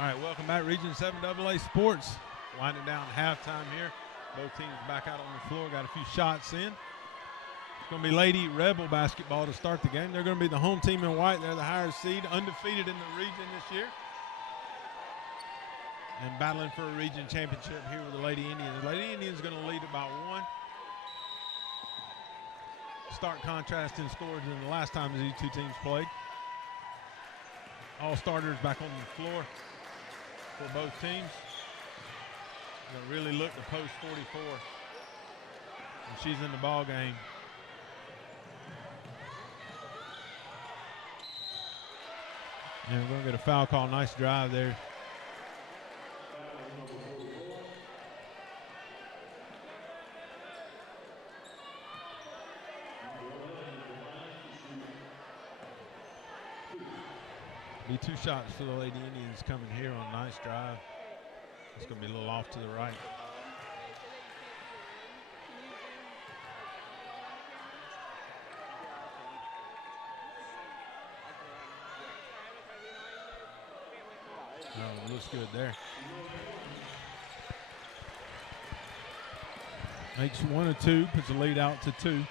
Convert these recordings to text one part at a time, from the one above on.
All right, welcome back, Region 7 AA Sports. Winding down halftime here. Both teams back out on the floor, got a few shots in. It's going to be Lady Rebel basketball to start the game. They're going to be the home team in white. They're the higher seed, undefeated in the region this year. And battling for a region championship here with the Lady Indians. The Lady Indians going to lead about one. Stark contrast in scores than the last time these two teams played. All starters back on the floor for both teams. Going to really look to post 44. And she's in the ball game. And we're going to get a foul call. Nice drive there. Be two shots for the Lady Indians coming here on a nice drive. It's going to be a little off to the right. No, it looks good there. Makes one or two, puts the lead out to two.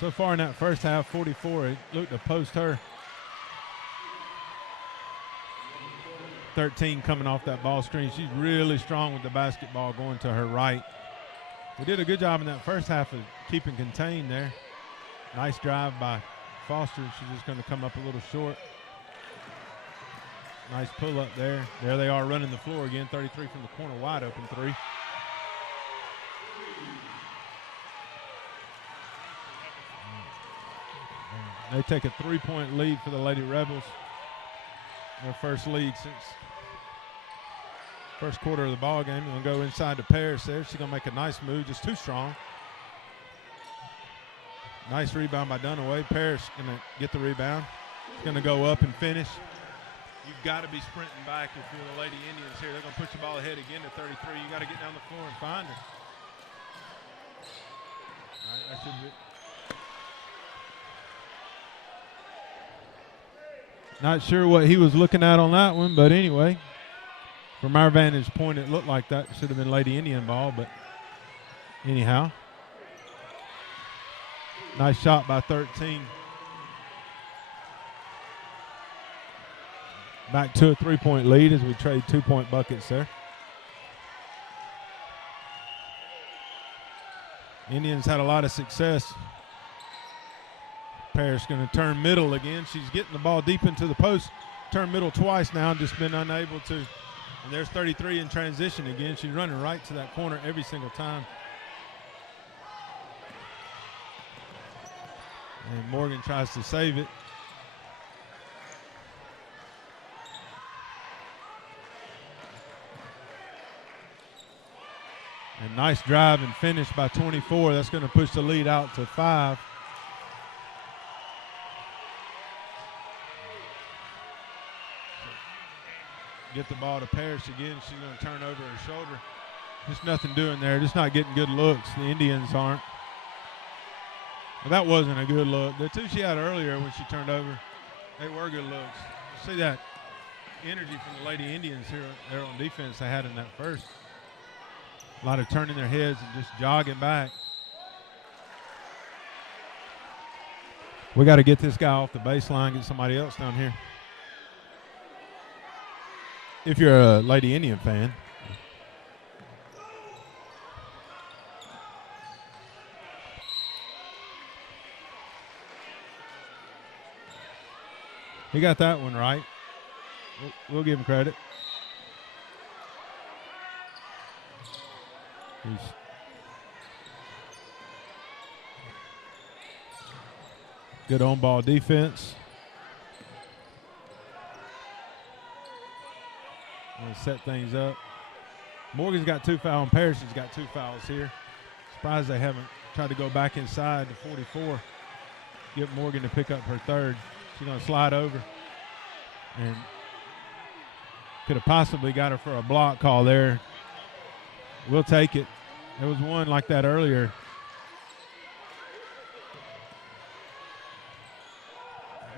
So far in that first half, 44, it looked to post her. 13 coming off that ball screen. She's really strong with the basketball going to her right. We did a good job in that first half of keeping contained there. Nice drive by Foster. She's just going to come up a little short. Nice pull up there. There they are running the floor again. 33 from the corner, wide open three. They take a 3-point lead for the Lady Rebels. Their first lead since first quarter of the ball game. They'll go inside to Paris there. She's going to make a nice move, just too strong. Nice rebound by Dunaway. Paris going to get the rebound. She's going to go up and finish. You've got to be sprinting back if you're the Lady Indians here. They're going to push the ball ahead again to 33. You got to get down the floor and find her. All right, that should be it. Not sure what he was looking at on that one, but anyway, from our vantage point, it looked like that should have been Lady Indian ball, but anyhow. Nice shot by 13. Back to a 3-point lead as we trade 2-point buckets there. Indians had a lot of success. Paris going to turn middle again. She's getting the ball deep into the post. Turn middle twice now, just been unable to. And there's 33 in transition again. She's running right to that corner every single time. And Morgan tries to save it. And nice drive and finish by 24. That's going to push the lead out to 5. Get the ball to Parrish again. She's going to turn over her shoulder. Just nothing doing there. Just not getting good looks. The Indians aren't. Well, that wasn't a good look. The two she had earlier when she turned over, they were good looks. You see that energy from the Lady Indians here there on defense they had in that first. A lot of turning their heads and just jogging back. We got to get this guy off the baseline, get somebody else down here. If you're a Lady Indian fan. He got that one right. We'll give him credit. Good on-ball defense. Set things up. Morgan's got 2 fouls, and Parrish has got 2 fouls here. Surprised they haven't tried to go back inside to 44. Get Morgan to pick up her third. She's going to slide over. And could have possibly got her for a block call there. We'll take it. There was one like that earlier.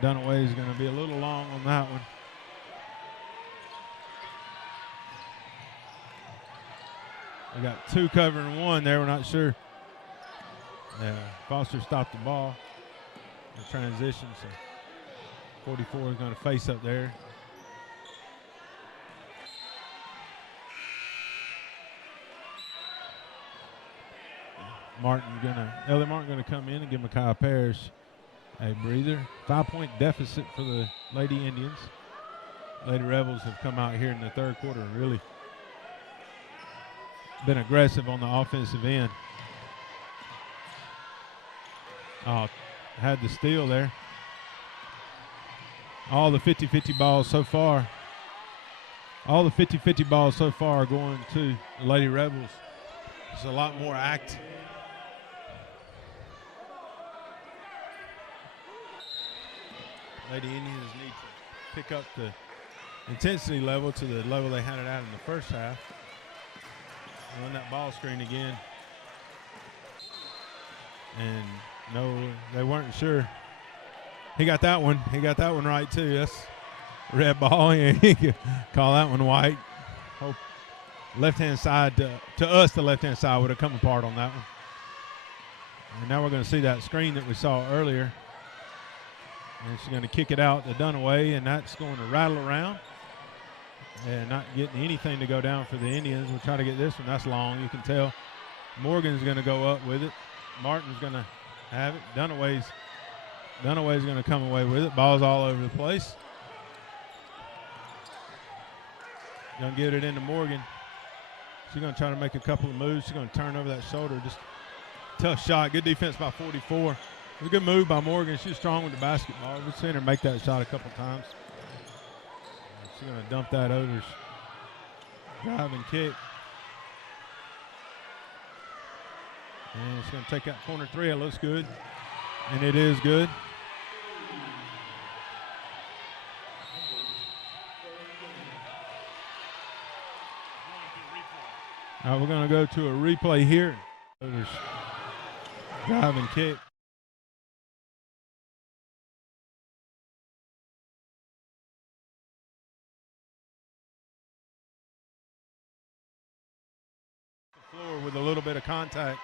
Dunaway is going to be a little long on that one. We got 2 covering 1 there. We're not sure. Yeah, Foster stopped the ball in transition, so 44 is going to face up there. Ellie Martin gonna come in and give Micaiah Parrish a breather. 5-point deficit for the Lady Indians. Lady Rebels have come out here in the third quarter and really been aggressive on the offensive end. Had the steal there. All the 50-50 balls so far. All the 50-50 balls so far are going to the Lady Rebels. It's a lot more active. Lady Indians need to pick up the intensity level to the level they had it at in the first half. Run that ball screen again. And no, they weren't sure. He got that one. He got that one right too. That's red ball. He could call that one white. Hope left-hand side to us, the left-hand side would have come apart on that one. And now we're going to see that screen that we saw earlier. And she's going to kick it out to Dunaway, and that's going to rattle around and not getting anything to go down for the Indians. We'll try to get this one. That's long, you can tell. Morgan's going to go up with it. Martin's going to have it. Dunaway's going to come away with it. Ball's all over the place. Going to get it into Morgan. She's going to try to make a couple of moves. She's going to turn over that shoulder. Just tough shot. Good defense by 44. It was a good move by Morgan. She's strong with the basketball. We've seen her make that shot a couple times. She's going to dump that over. Driving kick. And she's going to take that corner three. It looks good. And it is good. All right, we're going to go to a replay here. There's driving kick. The floor with a little bit of contact.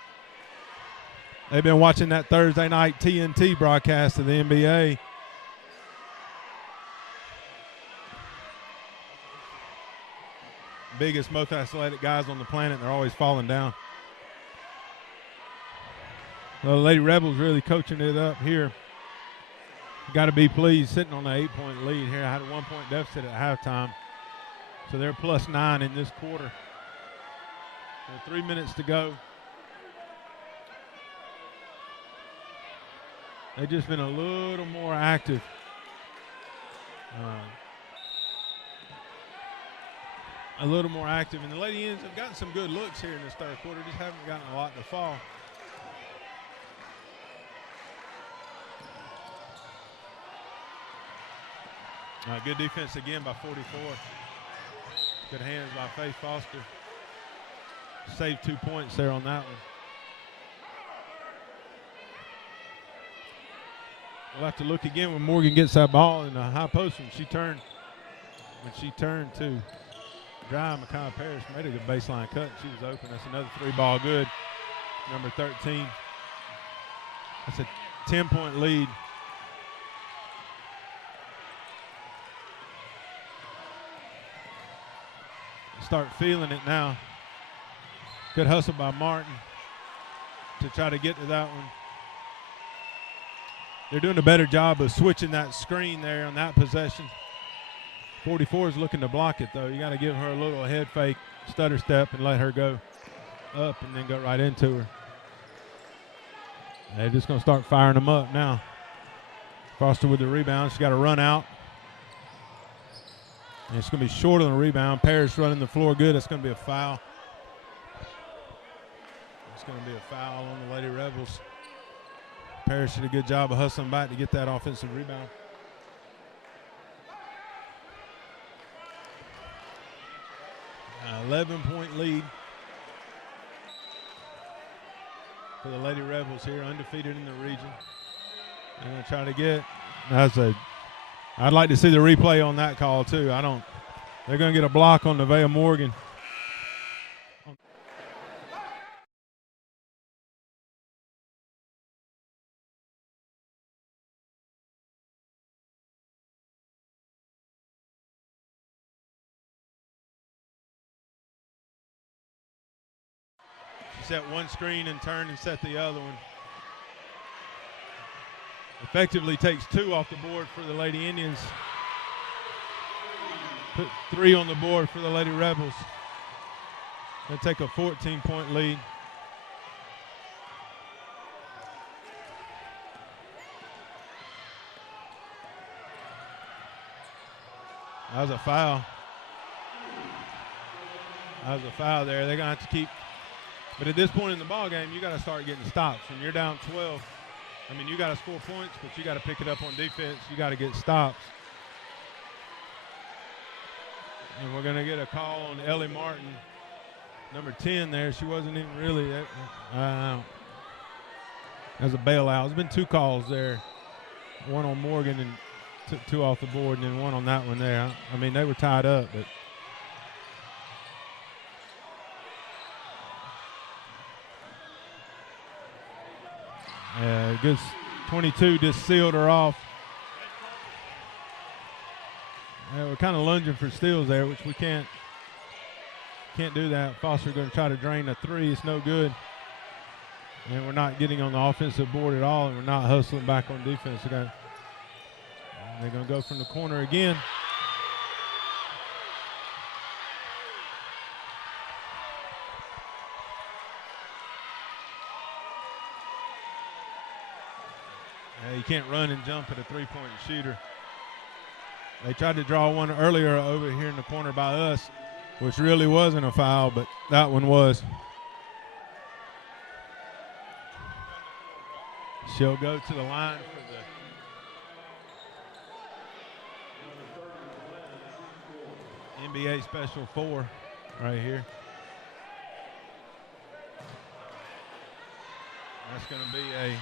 They've been watching that Thursday night TNT broadcast of the NBA. Biggest, most athletic guys on the planet, they're always falling down. Well, the Lady Rebels really coaching it up here. Got to be pleased, sitting on the 8-point lead here. I had a 1-point deficit at halftime. So they're +9 in this quarter. So 3 minutes to go. They've just been a little more active. A little more active. And the Lady Indians have gotten some good looks here in this third quarter. Just haven't gotten a lot to fall. Good defense again by 44. Good hands by Faith Foster. Saved 2 points there on that one. We'll have to look again when Morgan gets that ball in the high post. When she turned to drive, Micaiah Parrish made a good baseline cut. She was open. That's another 3-ball good. Number 13. That's a 10-point lead. Start feeling it now. Good hustle by Martin to try to get to that one. They're doing a better job of switching that screen there on that possession. 44 is looking to block it, though. You got to give her a little head fake, stutter step, and let her go up and then go right into her. They're just going to start firing them up now. Foster with the rebound. She's got to run out. And it's going to be short on the rebound. Parrish running the floor good. It's going to be a foul. It's going to be a foul on the Lady Rebels. Parrish did a good job of hustling back to get that offensive rebound. An 11-point lead for the Lady Rebels here, undefeated in the region. They're going to try to get, that's a I'd like to see the replay on that call too. I don't. They're going to get a block on Nevaeh Morgan. She set one screen and turned and set the other one. Effectively takes 2 off the board for the Lady Indians. Put 3 on the board for the Lady Rebels. They take a 14-point lead. That was a foul. That was a foul there. They're going to have to keep. But at this point in the ball game, you got to start getting stops. When you're down 12, I mean, you got to score points, but you got to pick it up on defense. You got to get stops. And we're going to get a call on Ellie Martin, number 10 there. She wasn't even really. That was a bailout. There's been 2 calls there. One on Morgan and took 2 off the board, and then one on that one there. I mean, they were tied up, but. Good 22 just sealed her off. We're kind of lunging for steals there, which we can't do that. Foster going to try to drain a 3. It's no good. And we're not getting on the offensive board at all, and we're not hustling back on defense. They're going to go from the corner again. You can't run and jump at a 3-point shooter. They tried to draw one earlier over here in the corner by us, which really wasn't a foul, but that one was. She'll go to the line for the NBA Special 4 right here. That's going to be a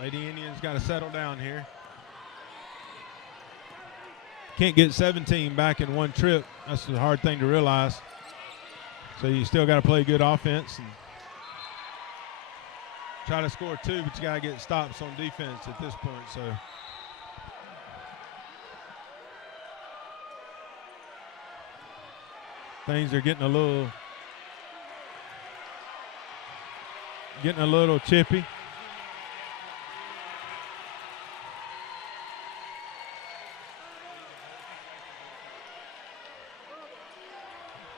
Lady Indians got to settle down here. Can't get 17 back in one trip. That's a hard thing to realize. So you still got to play good offense and try to score 2, but you got to get stops on defense at this point. So things are getting a little chippy.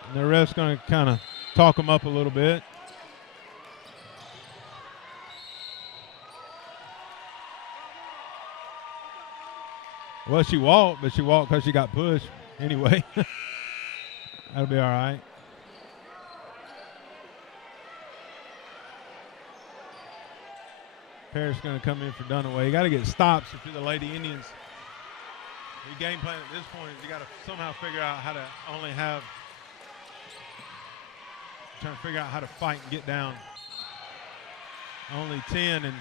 And the ref's going to kind of talk them up a little bit. Well, she walked, but she walked because she got pushed anyway. That'll be all right. Parrish going to come in for Dunaway. You got to get stops if you're the Lady Indians. Your game plan at this point is you got to somehow figure out how to only have. Trying to figure out how to fight and get down. Only 10, and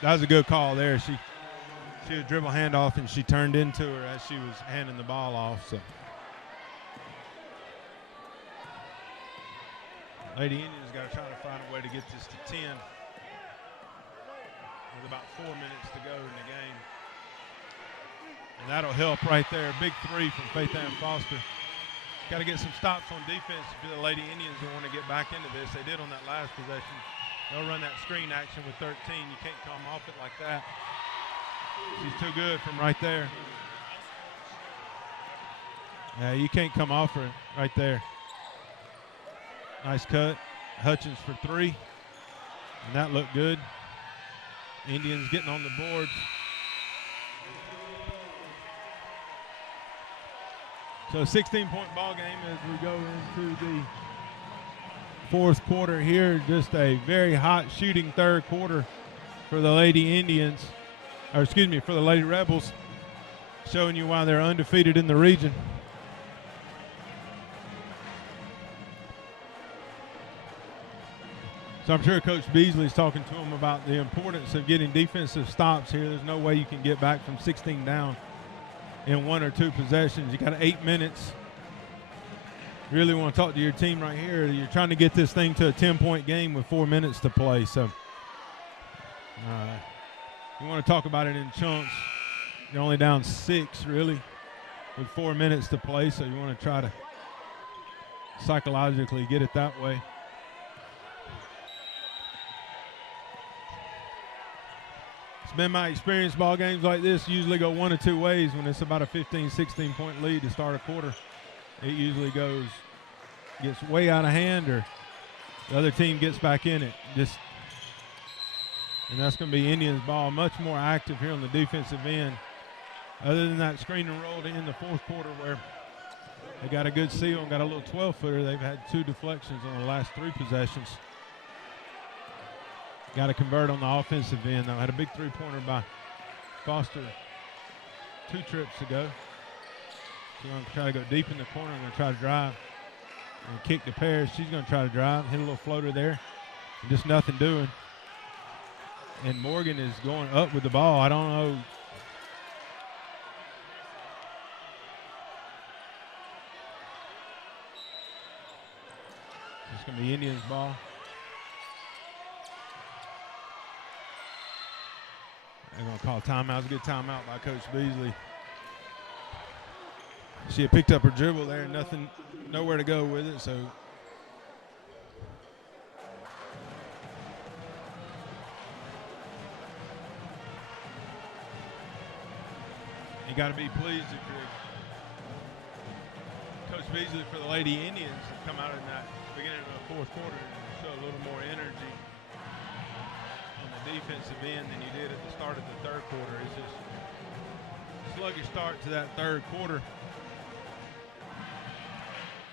that was a good call there. She had dribble handoff, and she turned into her as she was handing the ball off. So, Lady Indians got to try to find a way to get this to 10 with about 4 minutes to go in the game. And that'll help right there. Big 3 from Faith Ann Foster. Got to get some stops on defense if the Lady Indians who want to get back into this. They did on that last possession. They'll run that screen action with 13. You can't come off it like that. She's too good from right there. Yeah, you can't come off her right there. Nice cut. Hutchins for 3. And that looked good. Indians getting on the boards. So a 16-point ball game as we go into the 4th quarter here. Just a very hot shooting 3rd quarter for the Lady Indians, or excuse me, for the Lady Rebels, showing you why they're undefeated in the region. So I'm sure Coach Beasley's talking to him about the importance of getting defensive stops here. There's no way you can get back from 16 down in 1 or 2 possessions. You got 8 minutes. You really want to talk to your team right here. You're trying to get this thing to a 10-point game with 4 minutes to play. So you want to talk about it in chunks. You're only down 6, really, with 4 minutes to play. So you want to try to psychologically get it that way. It's been my experience, ball games like this usually go 1 or 2 ways. When it's about a 15, 16-point lead to start a quarter, it usually gets way out of hand, or the other team gets back in it. And that's going to be Indians ball, much more active here on the defensive end. Other than that screen and roll to end the 4th quarter where they got a good seal and got a little 12-footer. They've had 2 deflections on the last 3 possessions. Got to convert on the offensive end. Though. Had a big 3-pointer by Foster 2 trips ago. She's going to try to go deep in the corner and going to try to drive and kick to Parrish. She's going to try to drive, hit a little floater there. And just nothing doing. And Morgan is going up with the ball. I don't know. It's going to be Indians ball. They're going to call timeout. It's a good timeout by Coach Beasley. She had picked up her dribble there and nowhere to go with it, so you got to be pleased if you're Coach Beasley for the Lady Indians to come out in that beginning of the 4th quarter and show a little more energy on the defensive end than you did at the start of the 3rd quarter. It's just a sluggish start to that 3rd quarter.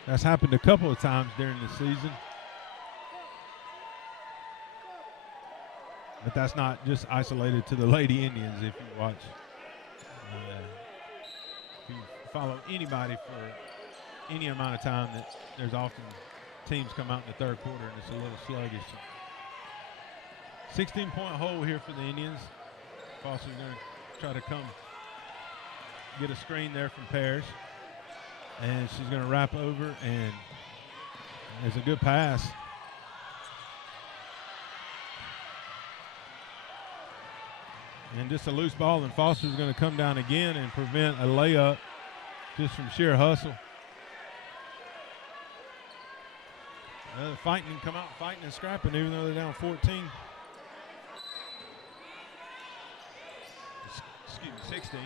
That's happened a couple of times during the season. But that's not just isolated to the Lady Indians if you watch. If you follow anybody for any amount of time, that there's often teams come out in the 3rd quarter and it's a little sluggish. 16-point hole here for the Indians. Foster's going to try to come get a screen there from Parrish. And she's going to wrap over, and there's a good pass. And just a loose ball, and Foster's going to come down again and prevent a layup just from sheer hustle. Fighting and come out fighting and scrapping even though they're down 14. Excuse me, 16.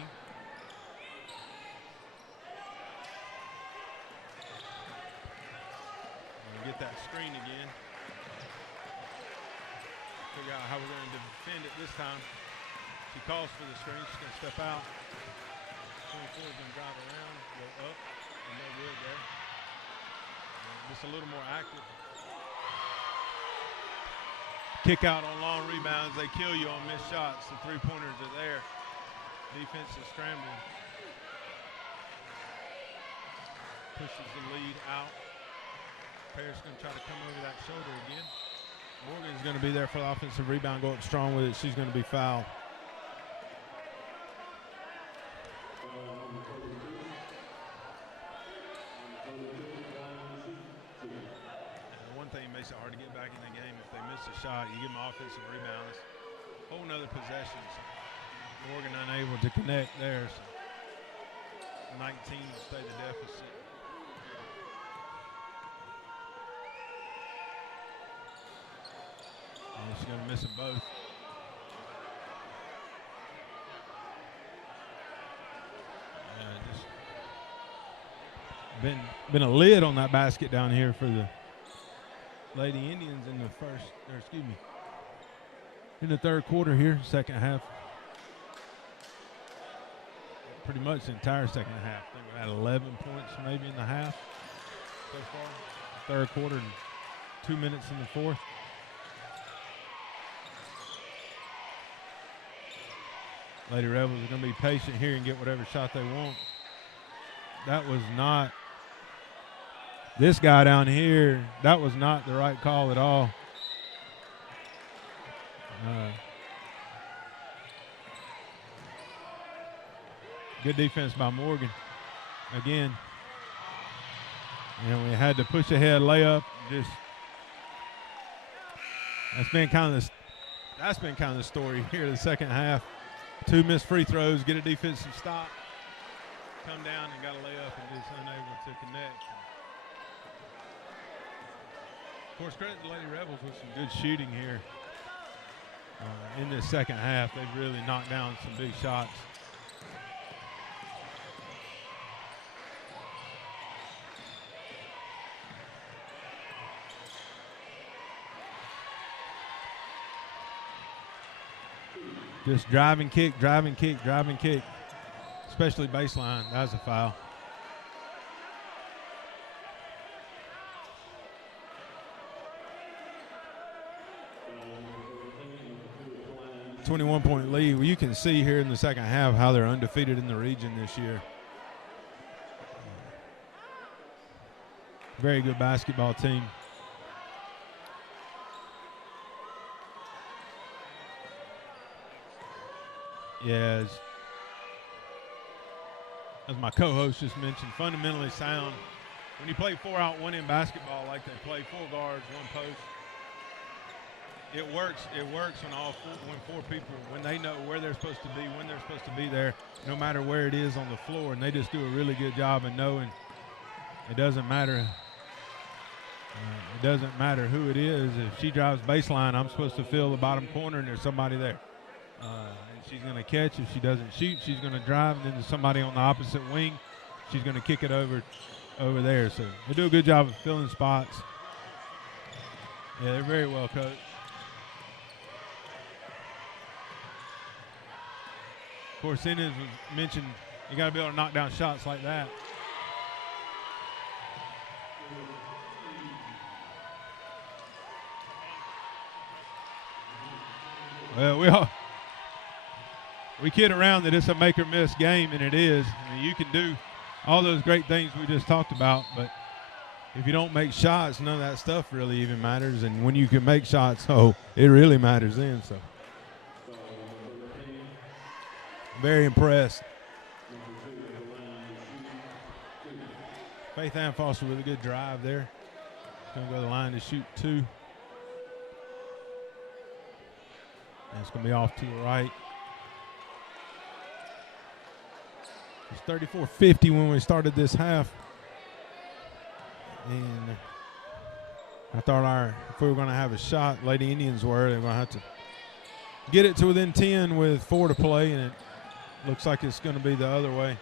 Get that screen again. Figure out how we're going to defend it this time. She calls for the screen. She's going to step out. 24 is going to drive around, go up, and no good there. Just a little more active. Kick out on long rebounds. They kill you on missed shots. The 3-pointers are there. Defense is scrambling. Pushes the lead out. Parrish going to try to come over that shoulder again. Morgan's going to be there for the offensive rebound, go up strong with it. She's going to be fouled. One thing makes it hard to get back in the game. If they miss a shot, you give them offensive rebounds. Whole nother possessions. Morgan unable to connect there. So 19 to stay the deficit. And she's going to miss them both. Just been a lid on that basket down here for the Lady Indians in the in the 3rd quarter here, 2nd half. Pretty much the entire 2nd half. I think we had 11 points maybe in the half so far. 3rd quarter and 2 minutes in the 4th. Lady Rebels are going to be patient here and get whatever shot they want. That was not, this guy down here, that was not the right call at all. Good defense by Morgan. Again, we had to push ahead layup. That's been kind of the story here in the second half. 2 missed free throws, get a defensive stop, come down and got a layup and just unable to connect. Of course, credit the Lady Rebels with some good shooting here in this second half. They've really knocked down some big shots. Just drive and kick, especially baseline. That's a foul. A 21-point lead. Well, you can see here in the second half how they're undefeated in the region this year. Very good basketball team. Yeah, as my co-host just mentioned, fundamentally sound. When you play 4-out-1 in basketball like they play, 4 guards, 1 post, it works. It works when 4 people, when they know where they're supposed to be, when they're supposed to be there, no matter where it is on the floor, and they just do a really good job of knowing it doesn't matter. It doesn't matter who it is. If she drives baseline, I'm supposed to fill the bottom corner, and there's somebody there. She's going to catch. If she doesn't shoot, she's going to drive. And then there's somebody on the opposite wing. She's going to kick it over there. So they do a good job of filling spots. Yeah, they're very well coached. Of course, Inez was mentioned, you got to be able to knock down shots like that. Well, we kid around that it's a make or miss game, and it is. I mean, you can do all those great things we just talked about, but if you don't make shots, none of that stuff really even matters. And when you can make shots, it really matters then. So, very impressed. Faith Ann Foster with a good drive there. Going to go to the line to shoot 2. And it's going to be off to the right. It was 34-50 when we started this half. And I thought if we were going to have a shot, Lady Indians they were going to have to get it to within 10 with 4 to play, and it looks like it's going to be the other way.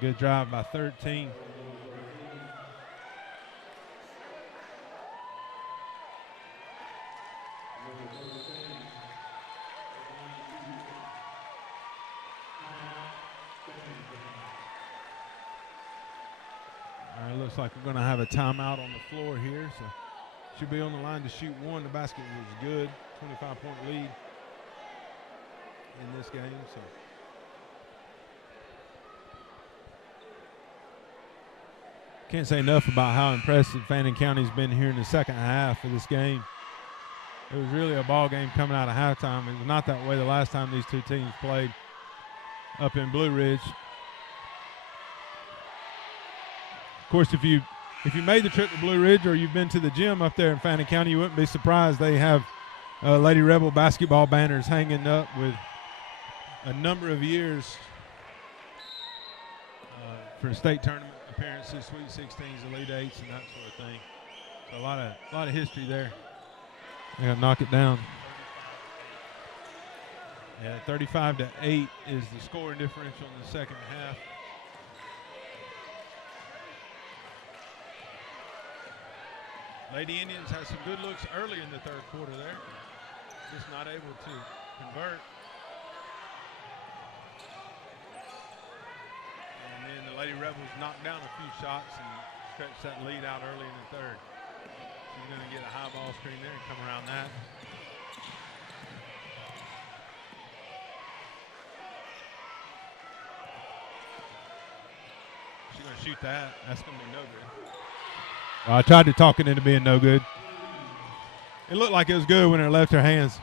Good drive by 13. All right, looks like we're going to have a timeout on the floor here. So should be on the line to shoot 1. The basket was good. 25-point lead in this game. So. Can't say enough about how impressive Fannin County's been here in the second half of this game. It was really a ball game coming out of halftime. It was not that way the last time these 2 teams played up in Blue Ridge. Of course, if you made the trip to Blue Ridge or you've been to the gym up there in Fannin County, you wouldn't be surprised. They have Lady Rebel basketball banners hanging up with a number of years for state tournament appearances, Sweet 16s, Elite 8s, and that sort of thing. So a lot of history there. They got to knock it down. Yeah, 35-8 is the scoring differential in the second half. Lady Indians had some good looks early in the third quarter there. Just not able to convert. And then the Lady Rebels knocked down a few shots and stretched that lead out early in the third. She's going to get a high ball screen there and come around that. going to shoot that. That's going to be no good. Well, I tried to talk it into being no good. It looked like it was good when it left her hands.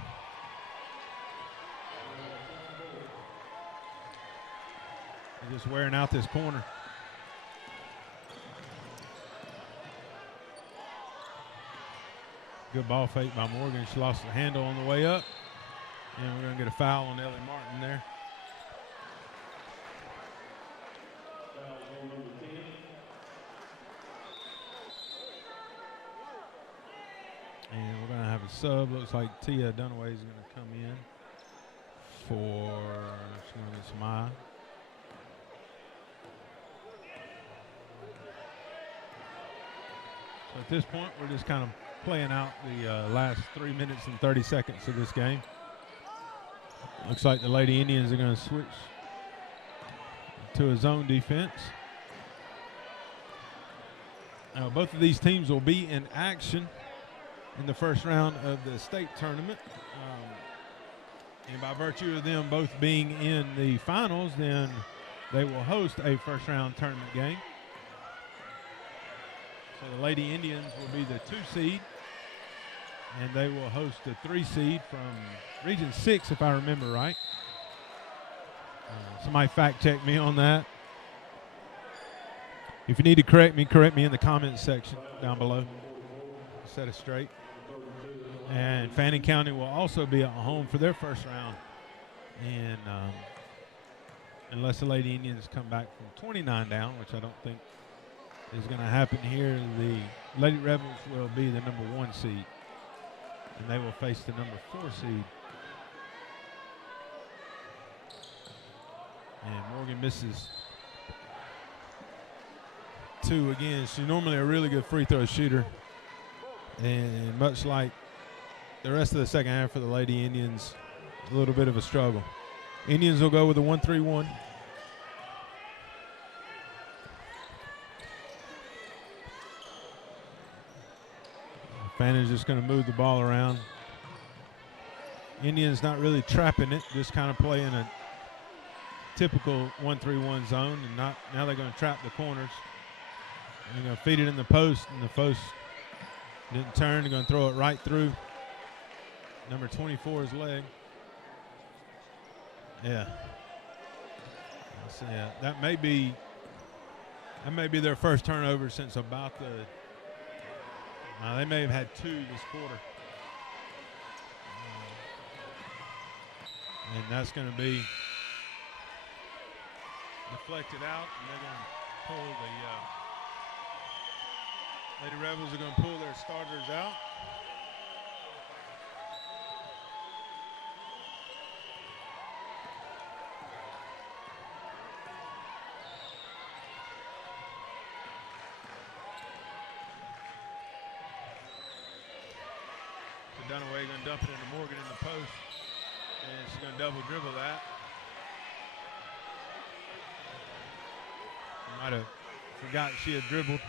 They're just wearing out this corner. Good ball fake by Morgan. She lost the handle on the way up. And we're going to get a foul on Ellie Martin there. And we're going to have a sub. Looks like Tia Dunaway is going to come in for Samaya. So at this point, we're just kind of playing out the last 3 minutes and 30 seconds of this game. Looks like the Lady Indians are going to switch to a zone defense. Now, both of these teams will be in action in the first round of the state tournament. And by virtue of them both being in the finals, then they will host a first round tournament game. So the Lady Indians will be the 2 seed, and they will host the 3 seed from Region 6, if I remember right. Somebody fact check me on that. If you need to correct me in the comments section down below. Set it straight. And Fannin County will also be at home for their first round. And unless the Lady Indians come back from 29 down, which I don't think is going to happen here, the Lady Rebels will be the number 1 seed. And they will face the number 4 seed. And Morgan misses 2 again. She's normally a really good free throw shooter. And much like the rest of the second half for the Lady Indians, a little bit of a struggle. Indians will go with a 1-3-1. Fannon's just going to move the ball around. Indians not really trapping it, just kind of playing a typical 1-3-1 zone, and now they're going to trap the corners. They're going to feed it in the post, and the post didn't turn. They're going to throw it right through number 24's leg. Yeah. That may be their first turnover since about the. They may have had 2 this quarter. And that's going to be deflected out, and they're going to pull the Lady Rebels are going to pull their starters out. So Dunaway going to dump it into Morgan in the post, and she's going to double dribble that. Might have forgot she had dribbled.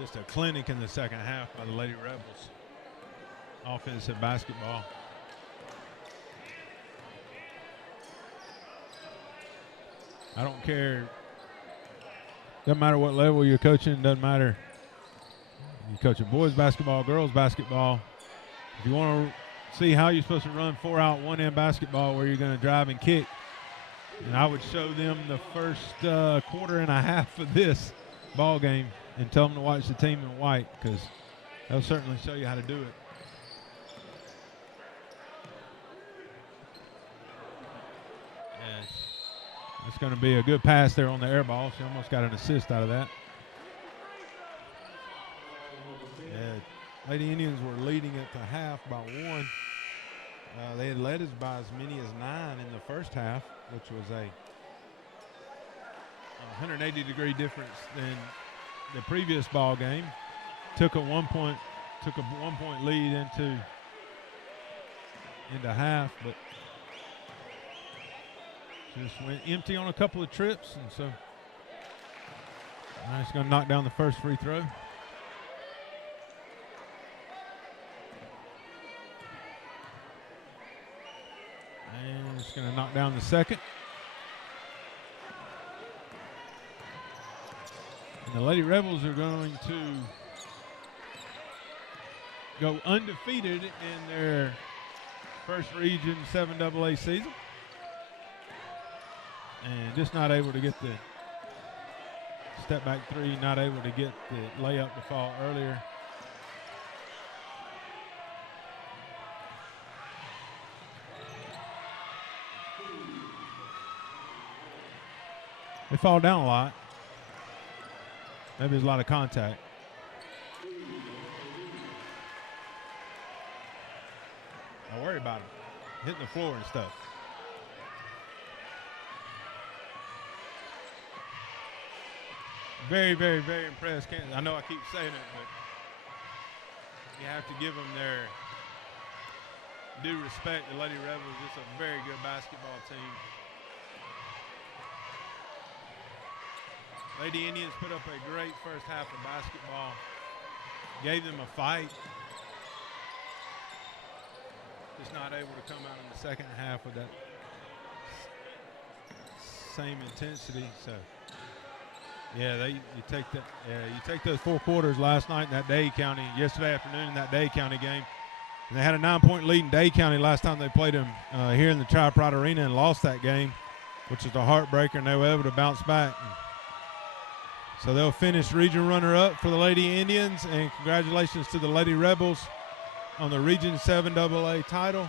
Just a clinic in the second half by the Lady Rebels. Offensive basketball. I don't care. Doesn't matter what level you're coaching. Doesn't matter. You coach boys basketball, girls basketball. If you want to see how you're supposed to run 4-out, 1-in basketball where you're going to drive and kick, and I would show them the first quarter and a half of this ball game and tell them to watch the team in white, because they'll certainly show you how to do it. Yes. It's going to be a good pass there on the air ball. She almost got an assist out of that. Yeah, Lady Indians were leading at the half by 1. They had led us by as many as 9 in the first half, which was a 180-degree difference than the previous ball game. Took a 1 point lead into half, but just went empty on a couple of trips, and so now he's going to knock down the first free throw. And It's going to knock down the second. And the Lady Rebels are going to go undefeated in their first Region 7AA season. And just not able to get the step back three, not able to get the layup to fall earlier. They fall down a lot. Maybe there's a lot of contact. Don't worry about them hitting the floor and stuff. Very, very, very impressed. I know I keep saying it, but you have to give them their due respect. The Lady Rebels is a very good basketball team. Lady Indians put up a great first half of basketball. Gave them a fight. Just not able to come out in the second half with that same intensity. So, yeah, you take those 4 quarters last night in that Dade County, yesterday afternoon in that Dade County game, and they had a 9-point lead in Dade County last time they played them here in the Tri-Pride Arena and lost that game, which is a heartbreaker, and they were able to bounce back. So they'll finish region runner-up for the Lady Indians, and congratulations to the Lady Rebels on the Region 7AA title.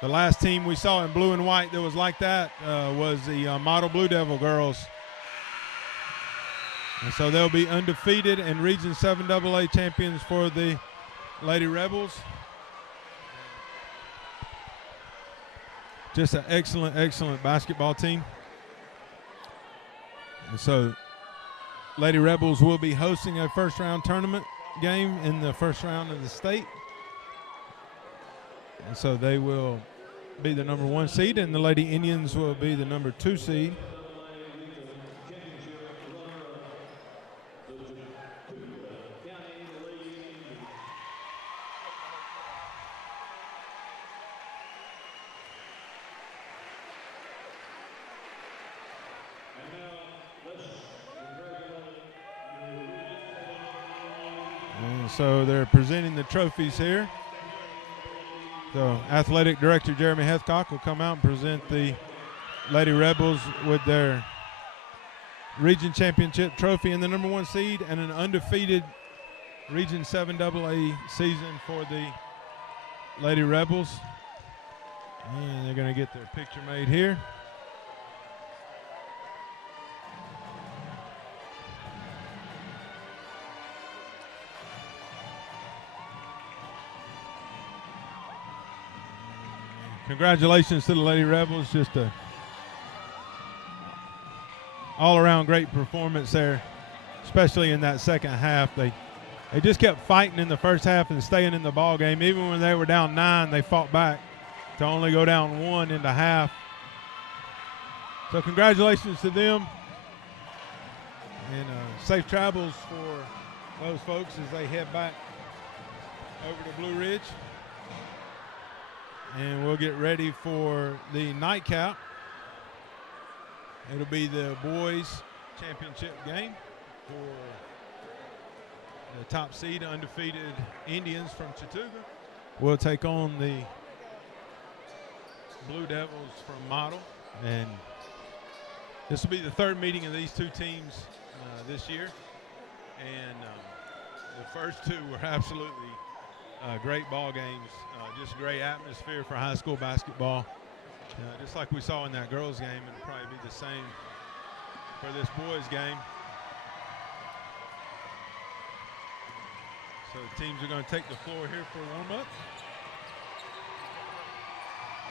The last team we saw in blue and white that was like that was the Model Blue Devil girls. And so they'll be undefeated and Region 7AA champions for the Lady Rebels. Just an excellent, excellent basketball team. And so Lady Rebels will be hosting a first-round tournament game in the first round of the state. And so they will be the number 1 seed, and the Lady Indians will be the number 2 seed. And so they're presenting the trophies here. So Athletic Director Jeremy Hethcock will come out and present the Lady Rebels with their Region Championship trophy and the number 1 seed and an undefeated Region 7AA season for the Lady Rebels. And they're going to get their picture made here. Congratulations to the Lady Rebels. Just a all-around great performance there, especially in that second half. They just kept fighting in the first half and staying in the ball game. Even when they were down 9, they fought back to only go down 1 in the half. So congratulations to them. And safe travels for those folks as they head back over to Blue Ridge. And we'll get ready for the nightcap. It'll be the boys championship game for the top seed undefeated Indians from Chattooga. We'll take on the Blue Devils from Model. And this will be the 3rd meeting of these 2 teams this year. And the first 2 were absolutely great ball games, just great atmosphere for high school basketball. Just like we saw in that girls game, it'll probably be the same for this boys game. So the teams are going to take the floor here for warm-up.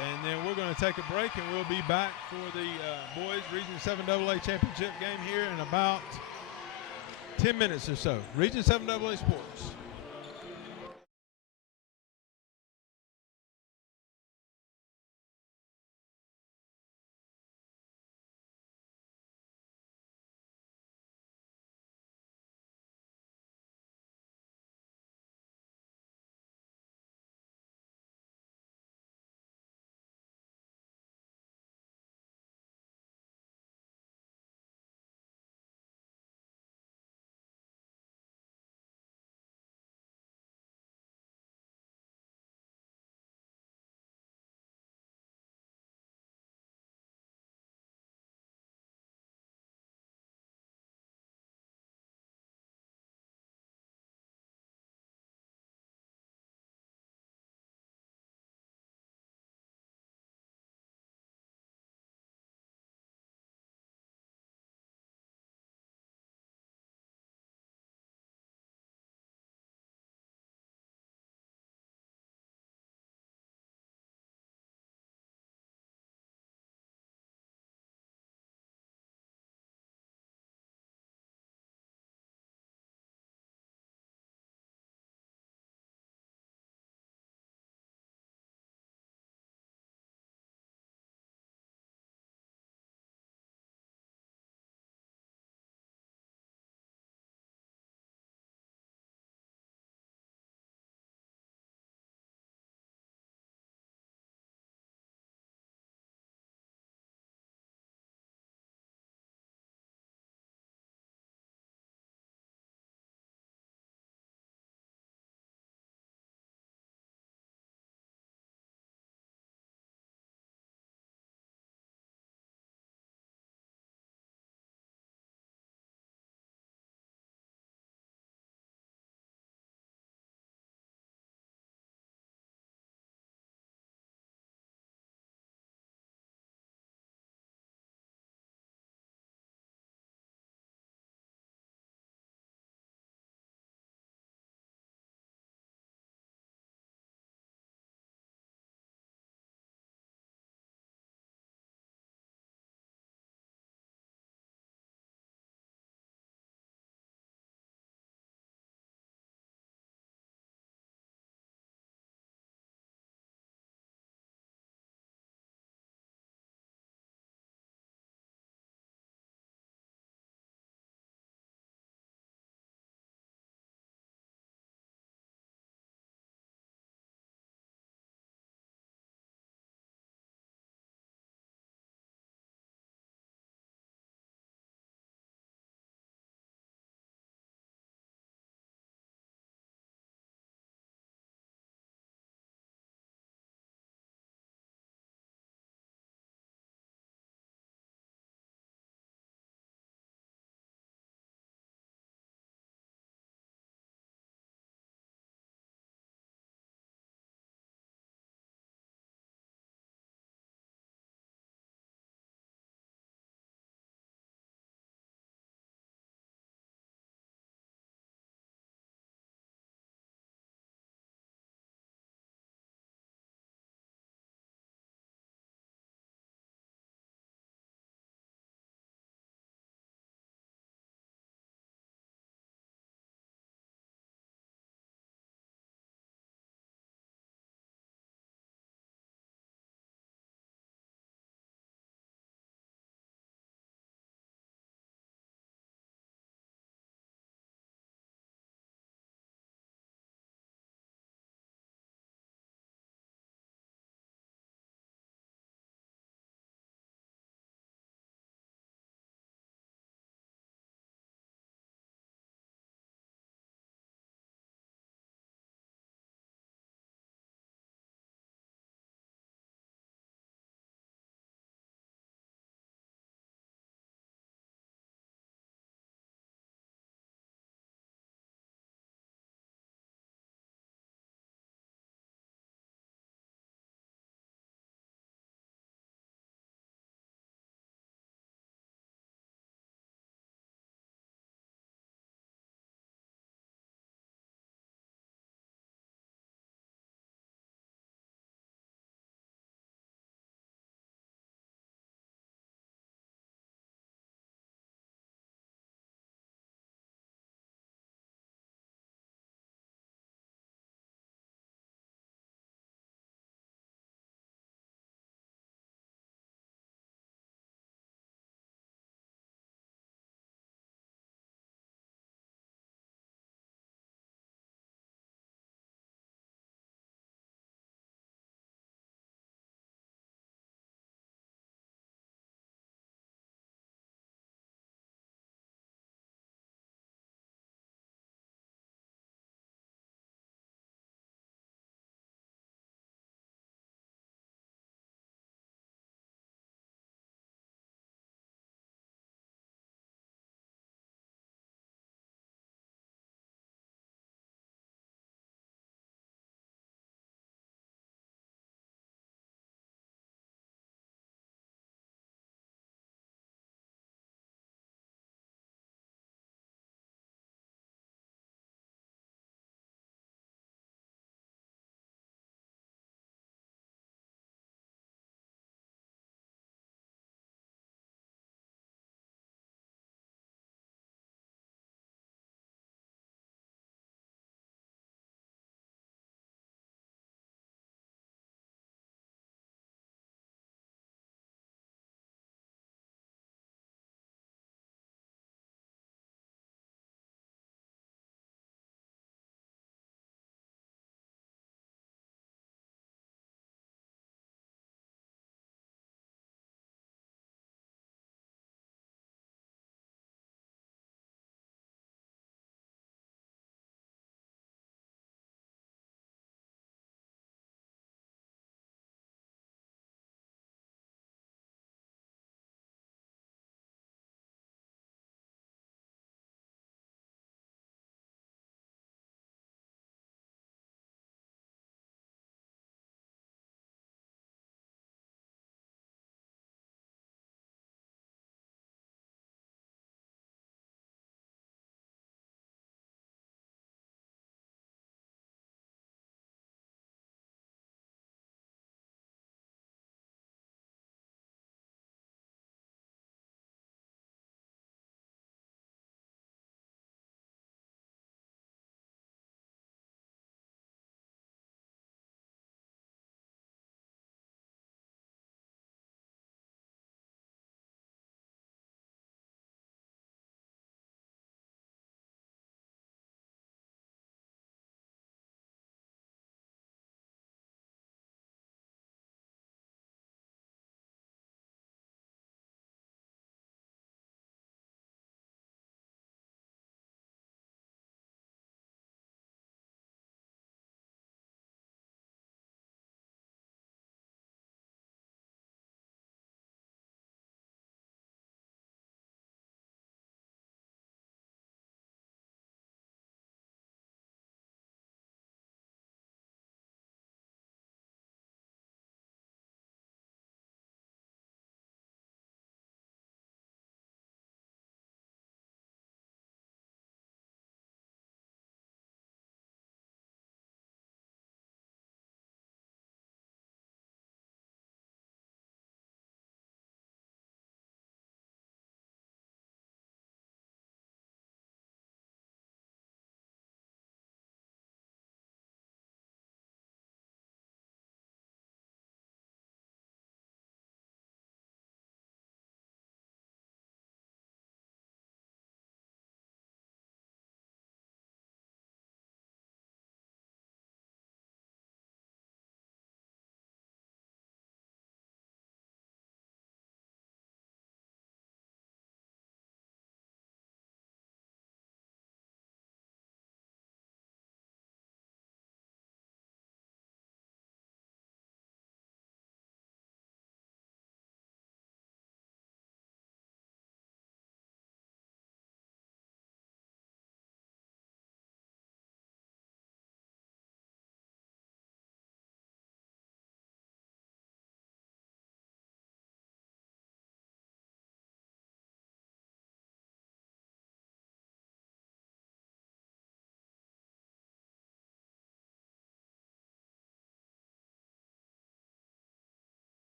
And then we're going to take a break, and we'll be back for the boys Region 7AA championship game here in about 10 minutes or so. Region 7AA Sports.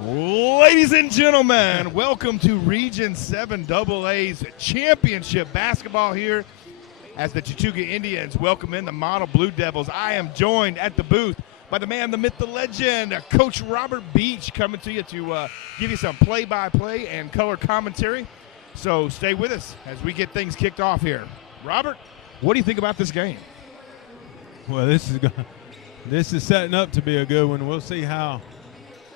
Ladies and gentlemen, welcome to Region 7 AA's championship basketball here as the Chattooga Indians welcome in the Model Blue Devils. I am joined at the booth by the man, the myth, the legend, Coach Robert Beach, coming to you to give you some play-by-play and color commentary. So stay with us as we get things kicked off here. Robert, what do you think about this game? Well, this is setting up to be a good one. We'll see how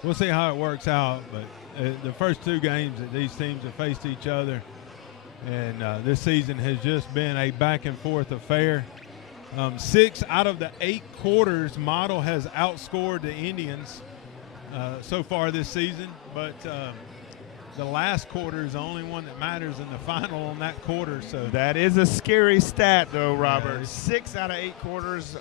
it works out. But the first two games that these teams have faced each other, and this season has just been a back-and-forth affair. 6 out of the 8 quarters, Model has outscored the Indians so far this season, but the last quarter is the only one that matters in the final on that quarter. So that is a scary stat, though, Robert. Yeah, 6 out of 8 quarters.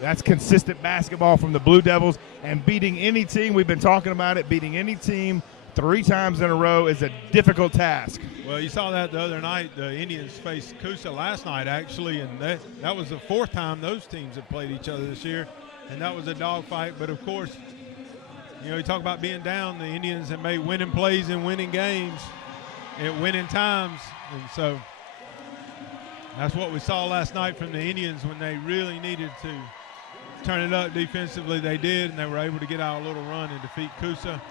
That's consistent basketball from the Blue Devils, and beating any team, we've been talking about it, beating any team 3 times in a row is a difficult task. Well, you saw that the other night. The Indians faced Coosa last night, actually, and that was the 4th time those teams have played each other this year, and that was a dogfight. But, of course, you talk about being down, the Indians have made winning plays and winning games at winning times, and so that's what we saw last night from the Indians when they really needed to turn it up defensively. They did, and they were able to get out a little run and defeat Coosa.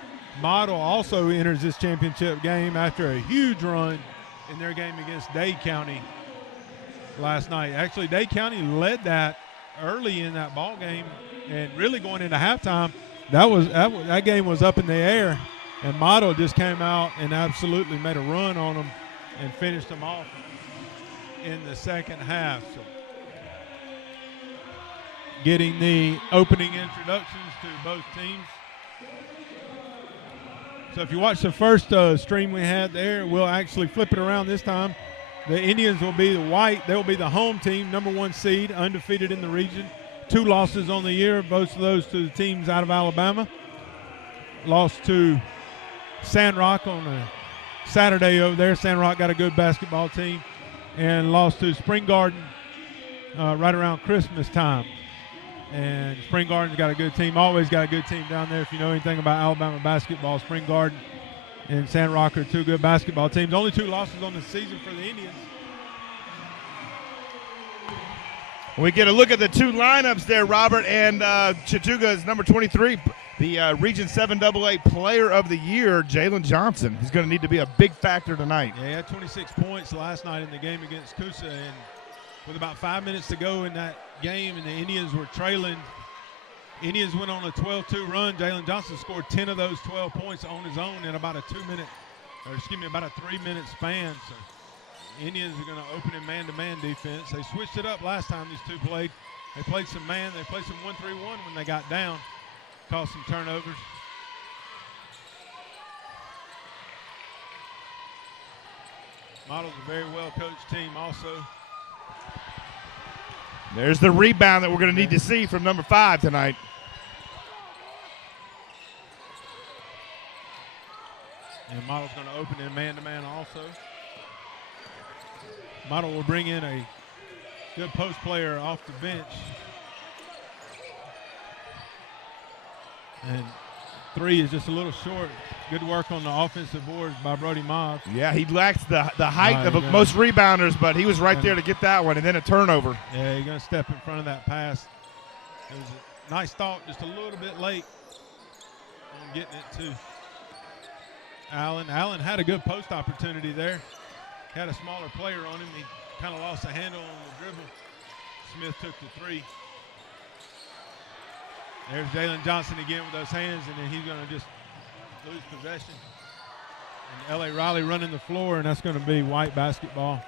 Model also enters this championship game after a huge run in their game against Dade County last night. Actually, Dade County led that early in that ball game, and really going into halftime, that game was up in the air, and Model just came out and absolutely made a run on them and finished them off in the second half. So, getting the opening introductions to both teams. So if you watch the first stream we had there, we'll actually flip it around this time. The Indians will be the white. They'll be the home team, number 1 seed, undefeated in the region. 2 losses on the year, both of those to the teams out of Alabama. Lost to Sandrock on a Saturday over there. Sandrock got a good basketball team. And lost to Spring Garden right around Christmas time. And Spring Garden's got a good team, always got a good team down there. If you know anything about Alabama basketball, Spring Garden and Sandrock are 2 good basketball teams. Only 2 losses on the season for the Indians. We get a look at the 2 lineups there, Robert, and Chattooga is number 23, the Region 7 AA Player of the Year, Jalen Johnson. He's going to need to be a big factor tonight. Yeah, he had 26 points last night in the game against Coosa, and with about 5 minutes to go in that game and the Indians were trailing, Indians went on a 12-2 run. Jalen Johnson scored 10 of those 12 points on his own in about a 3-minute span. So Indians are going to open in man-to-man defense. They switched it up last time these 2 played. They played some man. They played some 1-3-1 when they got down. Caused some turnovers. Model's a very well-coached team also. There's the rebound that we're going to need to see from number 5 tonight. And Model's going to open in man-to-man also. Model will bring in a good post player off the bench. And 3 is just a little short. Good work on the offensive boards by Brody Mobbs. Yeah, he lacks the height of most rebounders, but he was right there to get that one, and then a turnover. Yeah, you're going to step in front of that pass. It was a nice thought, just a little bit late on getting it to Allen. Allen had a good post opportunity there. Had a smaller player on him. He kind of lost the handle on the dribble. Smith took the 3. There's Jalen Johnson again with those hands, and then he's going to just lose possession. And L.A. Riley running the floor, and that's going to be white basketball.